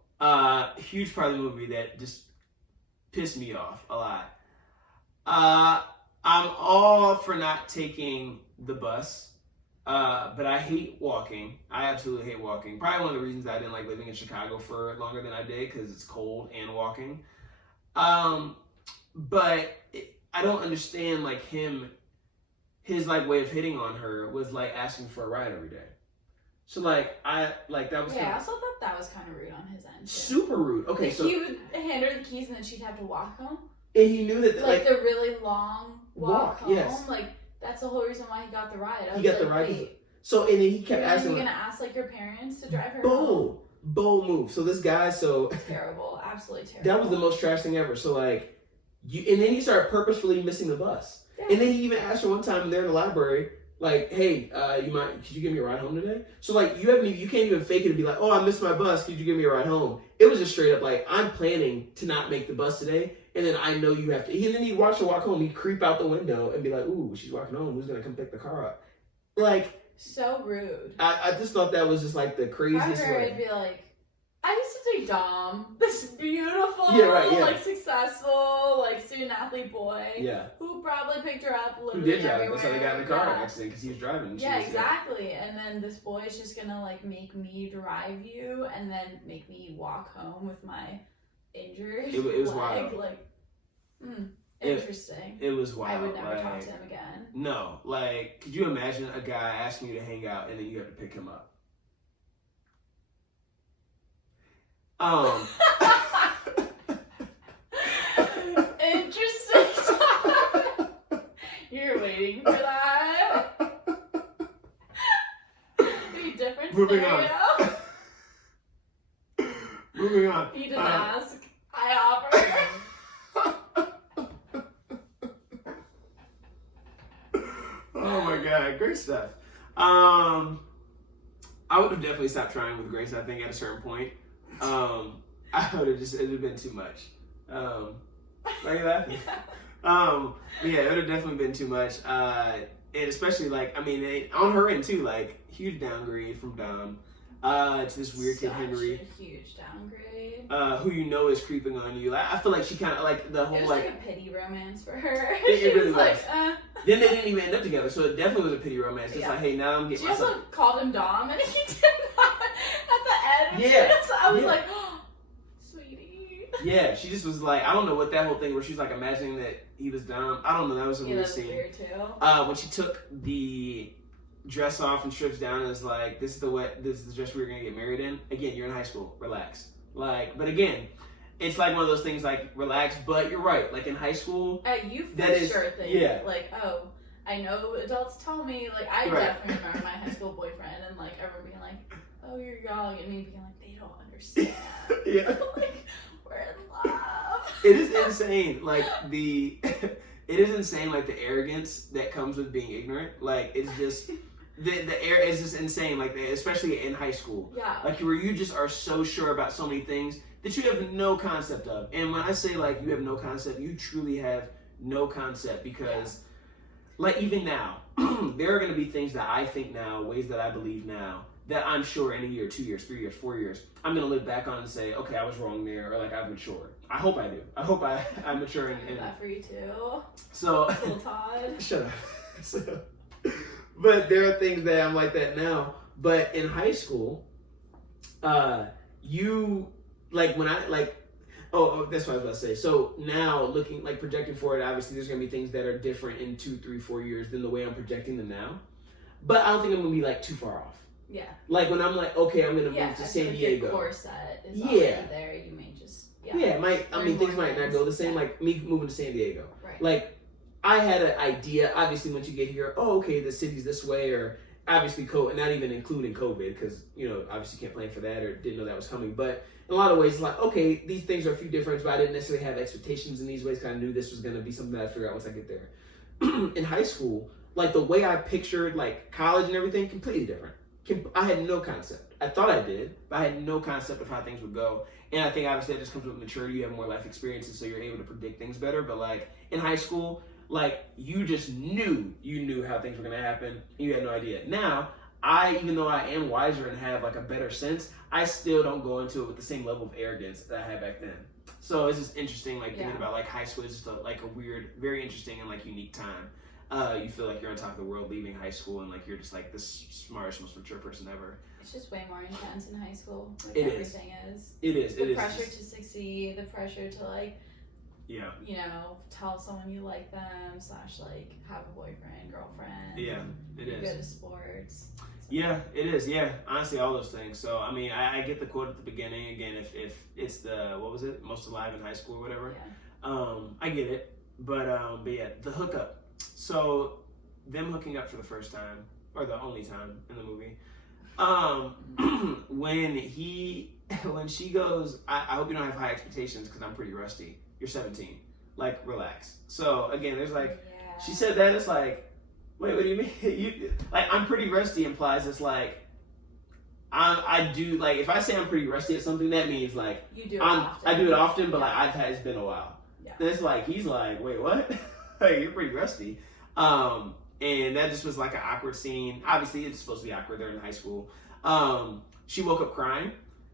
huge part of the movie that just pissed me off a lot. I'm all for not taking the bus, but I hate walking. I absolutely hate walking. Probably one of the reasons I didn't like living in Chicago for longer than I did, because it's cold and walking. But I don't understand like his like way of hitting on her was like asking for a ride every day. So like that was I also thought that was kind of rude on his end. Too. Super rude. Okay, like, so he would hand her the keys and then she'd have to walk home. And he knew that like the really long walk home. Yes. Like that's the whole reason why he got the ride. He got the ride. So and then he kept asking. You're gonna ask like your parents to drive her home? Bold move. So this guy, terrible, absolutely terrible. That was the most trash thing ever. So like and then he started purposefully missing the bus. Yeah. And then he even asked her one time there in the library, like, "Hey, could you give me a ride home today?" So like you can't even fake it and be like, "Oh, I missed my bus. Could you give me a ride home?" It was just straight up like, "I'm planning to not make the bus today, and then I know you have to." And then he'd watch her walk home. He'd creep out the window and be like, "Ooh, she's walking home. Who's gonna come pick the car up?" Like so rude. I just thought that was just like the craziest way. I'd be like, I used to date Dom, this beautiful, like successful, like student athlete boy. Yeah. Who probably picked her up literally Who did drive? everywhere. That's how they got in the car accident because he was driving. Yeah, exactly. And then this boy is just gonna like make me drive you and then make me walk home with my injured it was leg. wild. Like, interesting. It was wild. I would never talk to him again. No, like, could you imagine a guy asking you to hang out and then you have to pick him up? Interesting. You're waiting for that. A different scenario. Moving on. He didn't ask. I offered. Oh my god, great stuff. I would have definitely stopped trying with Grace, I think, at a certain point. I would have just, it would have been too much. Why are you laughing? Yeah, it would have definitely been too much. And especially, like, I mean, on her end, too, like, huge downgrade from Dom to this weird kid, Henry. A huge downgrade. Who you know is creeping on you. Like, I feel like she kind of, like, the whole, it was like a pity romance for her. It really was. Like, Then they didn't even end up together, so it definitely was a pity romance. It's like, hey, now I'm getting myself. She also called him Dom, and he did not at the end. Yeah. So I was like, oh, sweetie. Yeah, she just was like, I don't know what that whole thing where she's like imagining that he was Dom. I don't know, that was a weird scene. Weird too. When she took the dress off and strips down and is like, this is the dress we were gonna get married in. Again, you're in high school, relax. Like, but again, it's like one of those things like relax, but you're right. Like in high school, you for sure think like, oh, I know adults tell me, like I definitely remember my high school boyfriend and like everyone being like, oh, you're young, and me being like, they don't understand. Yeah. Like, we're in love. It is insane. Like it is insane. Like the arrogance that comes with being ignorant. Like it's just the air is just insane. Like especially in high school. Yeah. Like where you just are so sure about so many things that you have no concept of. And when I say like you have no concept, you truly have no concept because like even now, there are going to be things that I think now, ways that I believe now, that I'm sure in a year, 2 years, 3 years, 4 years, I'm going to look back on and say, okay, I was wrong there, or like I've matured. I hope I do. I hope I mature. And that for you too. So, cool, Todd. Shut up. But there are things that I'm like that now. But in high school, you like when I like. That's what I was about to say. So now looking, like projecting forward, obviously there's gonna be things that are different in 2, 3, 4 years than the way I'm projecting them now. But I don't think I'm gonna be like too far off. Yeah. Like when I'm like, okay, I'm gonna move to San Diego. Your core set is already there. You may just things might not go the same. Like me moving to San Diego. Right. Like I had an idea. Obviously, once you get here, the city's this way, or obviously COVID, not even including COVID, because obviously can't plan for that or didn't know that was coming. But in a lot of ways, it's like, okay, these things are a few different, but I didn't necessarily have expectations in these ways. Because I knew this was gonna be something that I figure out once I get there. In high school, like the way I pictured like college and everything, completely different. I had no concept. I thought I did, but I had no concept of how things would go. And I think obviously that just comes with maturity. You have more life experiences, so you're able to predict things better. But like in high school, like you just knew how things were gonna happen. You had no idea. Now, even though I am wiser and have like a better sense, I still don't go into it with the same level of arrogance that I had back then. So it's just interesting, like thinking about like high school is just a weird, very interesting and like unique time. You feel like you're on top of the world leaving high school and like you're just like this smartest, most mature person ever. It's just way more intense in high school. Like It everything is. It is. The pressure to succeed, the pressure to like, tell someone you like them / like have a boyfriend, girlfriend. Yeah, it is. Go to sports. Yeah, it is. Yeah, honestly, all those things. So, I mean, I get the quote at the beginning. Again, if it's the, what was it? Most alive in high school or whatever. Yeah. I get it. But yeah, the hookup. So, them hooking up for the first time, or the only time in the movie. When she goes, I hope you don't have high expectations because I'm pretty rusty. You're 17. Like, relax. So, again, there's like, she said that, it's like, wait, what do you mean? I'm pretty rusty implies it's like, I do, like, if I say I'm pretty rusty at something, that means, like, you do it often. I do it often, but, like, it's been a while. Yeah. And it's like, he's like, wait, what? Like, you're pretty rusty. And that just was, like, an awkward scene. Obviously, it's supposed to be awkward. They're in high school. She woke up crying,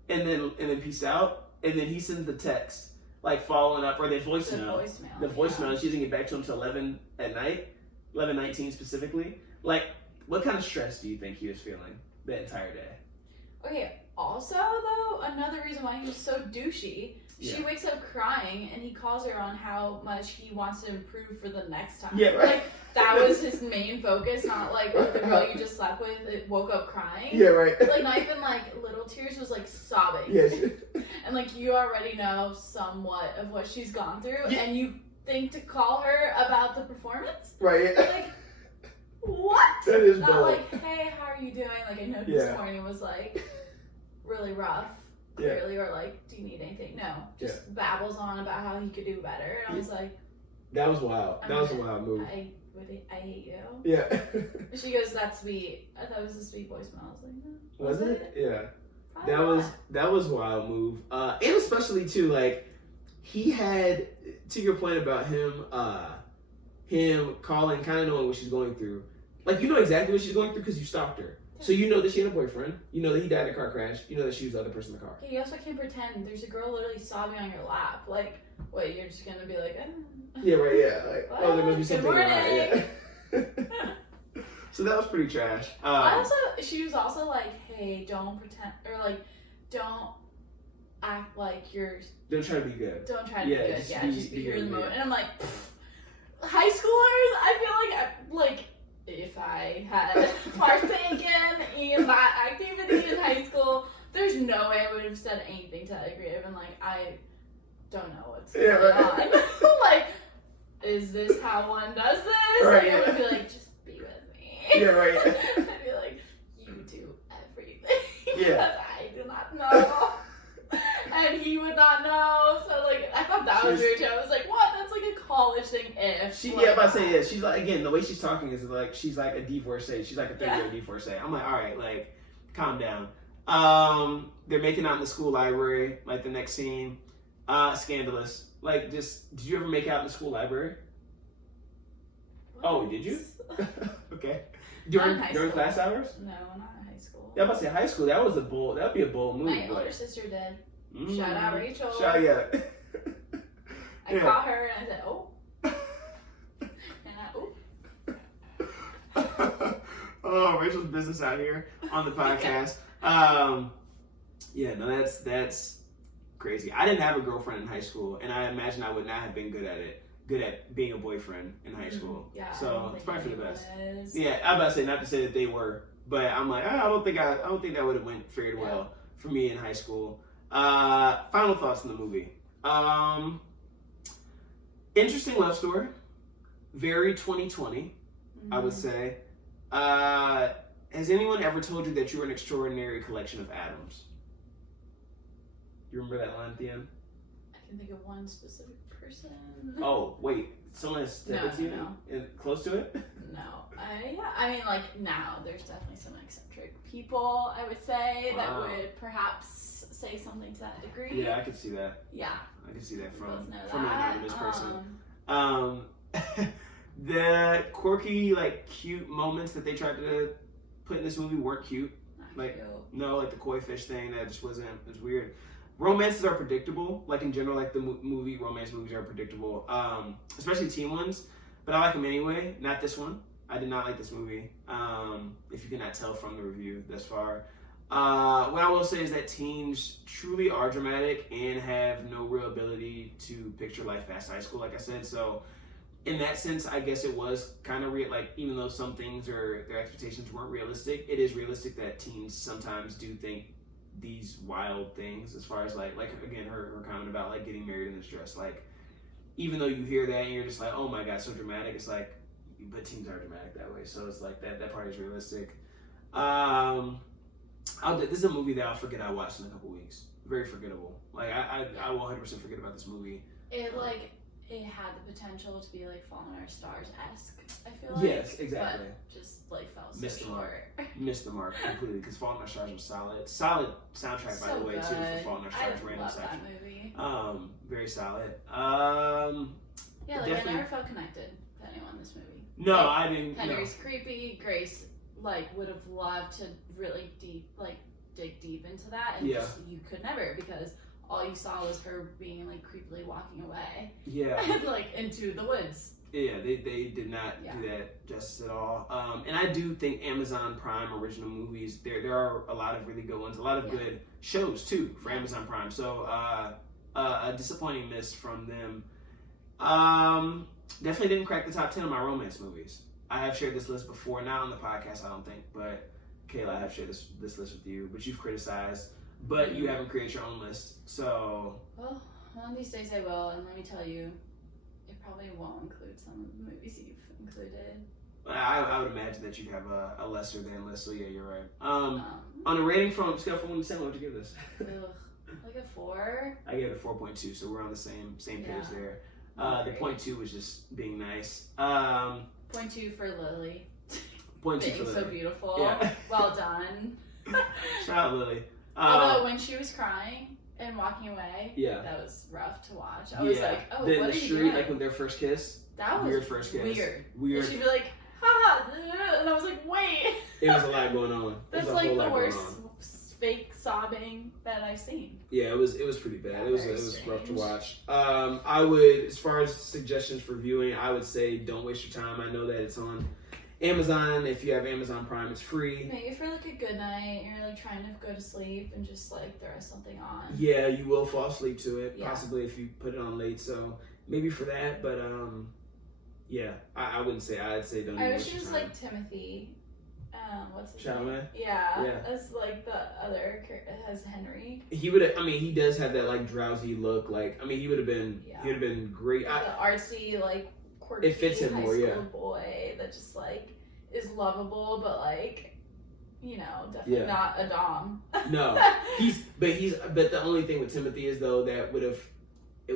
and then peace out, and then he sends the text, like, following up, or the voicemail. The voicemail, and she doesn't get back to him till 11 at night. 11:19 specifically. Like, what kind of stress do you think he was feeling that entire day? Okay, also though, another reason why he was so douchey, she wakes up crying and he calls her on how much he wants to improve for the next time. Yeah, right. Like, that was his main focus, not like, the girl you just slept with woke up crying. Yeah, right. Like, not even like little tears, was like sobbing. Yes. And like, you already know somewhat of what she's gone through, and you think to call her about the performance? Right. Like, what? That is not bold. like, hey, how are you doing? Like, I know this morning was like really rough, clearly, or like, do you need anything? No, just babbles on about how he could do better, and I was like, that was wild. That was a wild move. I hate you. Yeah. She goes, that's sweet. I thought it was a sweet voicemail. I was like, no. Was it? Yeah. Probably That was a wild move. And especially too, like, he had, to your point about him calling, kind of knowing what she's going through. Like, you know exactly what she's going through because you stalked her. So you know that she had a boyfriend. You know that he died in a car crash. You know that she was the other person in the car. Yeah, you also can't pretend. There's a girl literally sobbing on your lap. Like, what, you're just going to be like, Yeah, right, yeah. Like, well, there must be something good wrong. Yeah. So that was pretty trash. She was also like, hey, don't pretend, or like, don't act like you're... Don't try to be good. Don't try to be good. Just be here in the moment. Yeah. And I'm like, high schoolers, I feel like if I had partaken in that activity in high school, there's no way I would have said anything to that degree. I've been like, I don't know what's going on. Like, is this how one does this? Right, Like, I would be like, just be with me. Yeah, right. I'd be like, you do everything. Yeah. Because I do not know. And he would not know. So, like, I thought that was weird too. I was like, what? That's like a college thing if. She's like, again, the way she's talking is like, she's like a divorcee. She's like a third-year divorcee. I'm like, all right, like, calm down. They're making out in the school library, like the next scene. Scandalous. Like, just, did you ever make out in the school library? What? Oh, did you? Okay. During class hours? No, not in high school. Yeah, I'm about to say high school. That would be a bold move. My older sister did. Shout out Rachel. Shout I caught her and I said, oh. And Oh, Rachel's business out here on the podcast. Yeah, no, that's crazy. I didn't have a girlfriend in high school, and I imagine I would not have been good at being a boyfriend in high school. Yeah, so it's probably for the best. Was. Yeah, I'm about to say, not to say that they were, but I'm like, I don't think that would have fared well for me in high school. Final thoughts on the movie. Interesting love story, very 2020, I would say. Has anyone ever told you that you're an extraordinary collection of atoms? You remember that line at the end? I can think of one specific person. Oh, wait. Someone has said it to you? No. Close to it? No. I mean, like, now, there's definitely some eccentric people, I would say, that would perhaps say something to that degree. Yeah, I could see that. Yeah. I could see that from an that. anonymous person. The quirky, like, cute moments that they tried to put in this movie weren't cute. Like, cute. No, like the koi fish thing, that just wasn't, it was weird. Romances are predictable. Like, in general, like, the romance movies are predictable. Especially teen ones. But I like them anyway. Not this one. I did not like this movie. If you cannot tell from the review thus far. What I will say is that teens truly are dramatic and have no real ability to picture life past high school, like I said. So, in that sense, I guess it was kind of real. Like, even though some things or their expectations weren't realistic, it is realistic that teens sometimes do think these wild things. As far as like again, her comment about like getting married in this dress. Like, even though you hear that and you're just like, oh my god, so dramatic. It's like, but teens are dramatic that way. So it's like that part is realistic. This is a movie that I'll forget I watched in a couple weeks. Very forgettable. Like I will 100% forget about this movie. It had the potential to be like Falling Our Stars-esque, I feel like. Yes, exactly. But just like fell so Missed the mark. short. Missed the mark completely, because Falling Our Stars was solid. Solid soundtrack, by the way, good. too, for Falling Our Stars I random love section. that movie. Very solid. Yeah, like definitely. I never felt connected to anyone in this movie. No, like, I didn't. Henry's creepy. Grace would have loved to really dig deep into that, and just, you could never, because all you saw was her being like creepily walking away. Yeah. like into the woods. Yeah, they did not do that justice at all. And I do think Amazon Prime original movies, there are a lot of really good ones, a lot of good shows too for Amazon Prime. So a disappointing miss from them. Definitely didn't crack the top 10 of my romance movies. I have shared this list before, not on the podcast, I don't think, but Kayla, I have shared this list with you, but you've criticized, but you haven't created your own list. So, well, one of these days I will, and let me tell you, it probably won't include some of the movies you've included. I would imagine that you'd have a lesser than list, so yeah, you're right. On a rating from scale from 1 to 10, what would you give this? Like a 4. I gave it 4.2, so we're on the same page there. The 0.2 was just being nice. 0.2 for Lily. 0.2 being for Lily. so beautiful. Yeah. Well done. Shout out Lily. Although when she was crying and walking away, that was rough to watch. I was like, oh, what are you doing? Like with their first kiss. That was weird first kiss. Weird. And she'd be like, ha, and I was like, wait. It was a lot going on. That's like the worst fake sobbing that I've seen. Yeah, it was pretty bad. Yeah, it was rough to watch. I would, as far as suggestions for viewing, I would say don't waste your time. I know that it's on Amazon. If you have Amazon Prime, it's free. Maybe for like a good night, you're like trying to go to sleep and just like throw something on. Yeah, you will fall asleep to it, possibly if you put it on late. So maybe for that, but yeah, I wouldn't say. I'd say don't. I wish it was like Timothy. What's his Chalamet? name? Yeah, as like the other as Henry. He would. I mean, he does have that like drowsy look. Like, I mean, he would have been. Yeah. He would have been great. The artsy, like quirky it fits him high more, school boy that just like is lovable, but like, you know, definitely not a dom. No, but the only thing with Timothy is though that would have.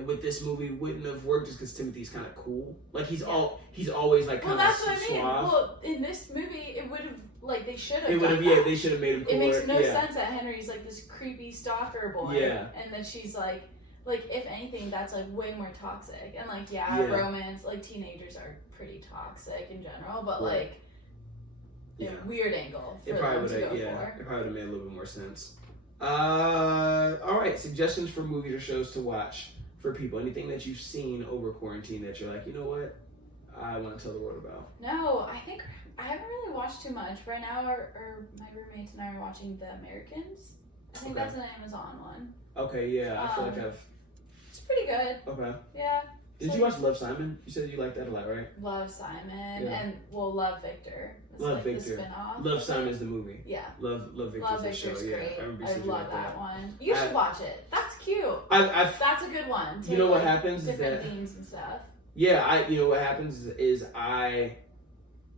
With this movie wouldn't have worked just because Timothy's kind of cool. Like he's always like kind of that's what I mean. suave. Well, in this movie, it would have like they should have. It would have. Yeah, they should have made him cooler. It makes no sense that Henry's like this creepy stalker boy. Yeah. And then she's like if anything, that's like way more toxic. And like romance, like teenagers are pretty toxic in general, but like a weird angle for them to go for. It probably would have made a little bit more sense. All right, suggestions for movies or shows to watch. For people, anything that you've seen over quarantine that you're like, you know what, I want to tell the world about? No, I think I haven't really watched too much. Right now, my roommates and I are watching The Americans. I think that's an Amazon one. Okay, yeah, I feel like I've. It's pretty good. Okay. Yeah. Did you watch Love, Simon? You said you liked that a lot, right? Love, Simon, and Love, Victor. It's Love, like Victor. The spinoff. Love, Simon is the movie. Yeah. Love Victor's Love the show. Victor's Yeah, great. I remember you I said you love liked that one. You should watch it. That's cute. That's a good one. You know what happens is different that themes and stuff. Yeah, you know what happens is I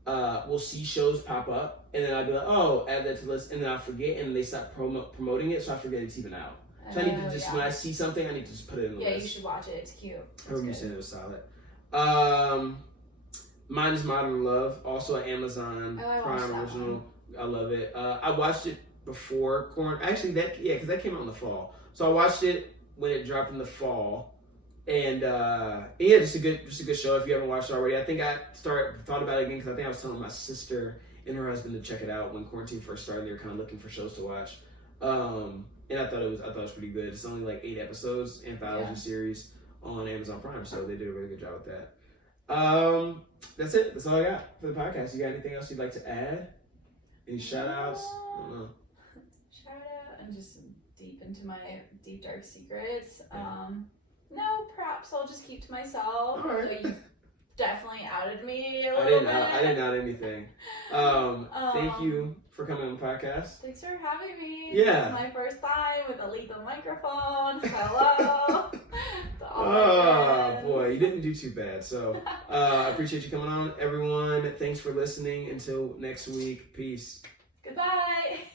will see shows pop up and then I'll be like, oh, add that to the list, and then I'll forget, and they stop promoting it, so I forget it's even out. So I need to just when I see something, I need to just put it in the list. Yeah, you should watch it. It's cute. I remember you said it was solid. Mine is Modern Love, also an Amazon Prime original. I love it. I watched it before quarantine. Actually, because that came out in the fall. So I watched it when it dropped in the fall, and just a good show. If you haven't watched it already, I think I thought about it again because I think I was telling my sister and her husband to check it out when quarantine first started. They were kind of looking for shows to watch, and I thought it was pretty good. It's only like 8 episodes, anthology series on Amazon Prime, so they did a really good job with that. That's it. That's all I got for the podcast. You got anything else you'd like to add? Any shout outs? I don't know. Shout out and just deep into my deep dark secrets. No, perhaps I'll just keep to myself. All right. You definitely outed me a little bit. I didn't out anything. Thank you for coming on the podcast. Thanks for having me. Yeah. This is my first time with a lethal microphone. Hello. Oh boy, you didn't do too bad. So I appreciate you coming on, everyone. Thanks for listening. Until next week, peace. Goodbye.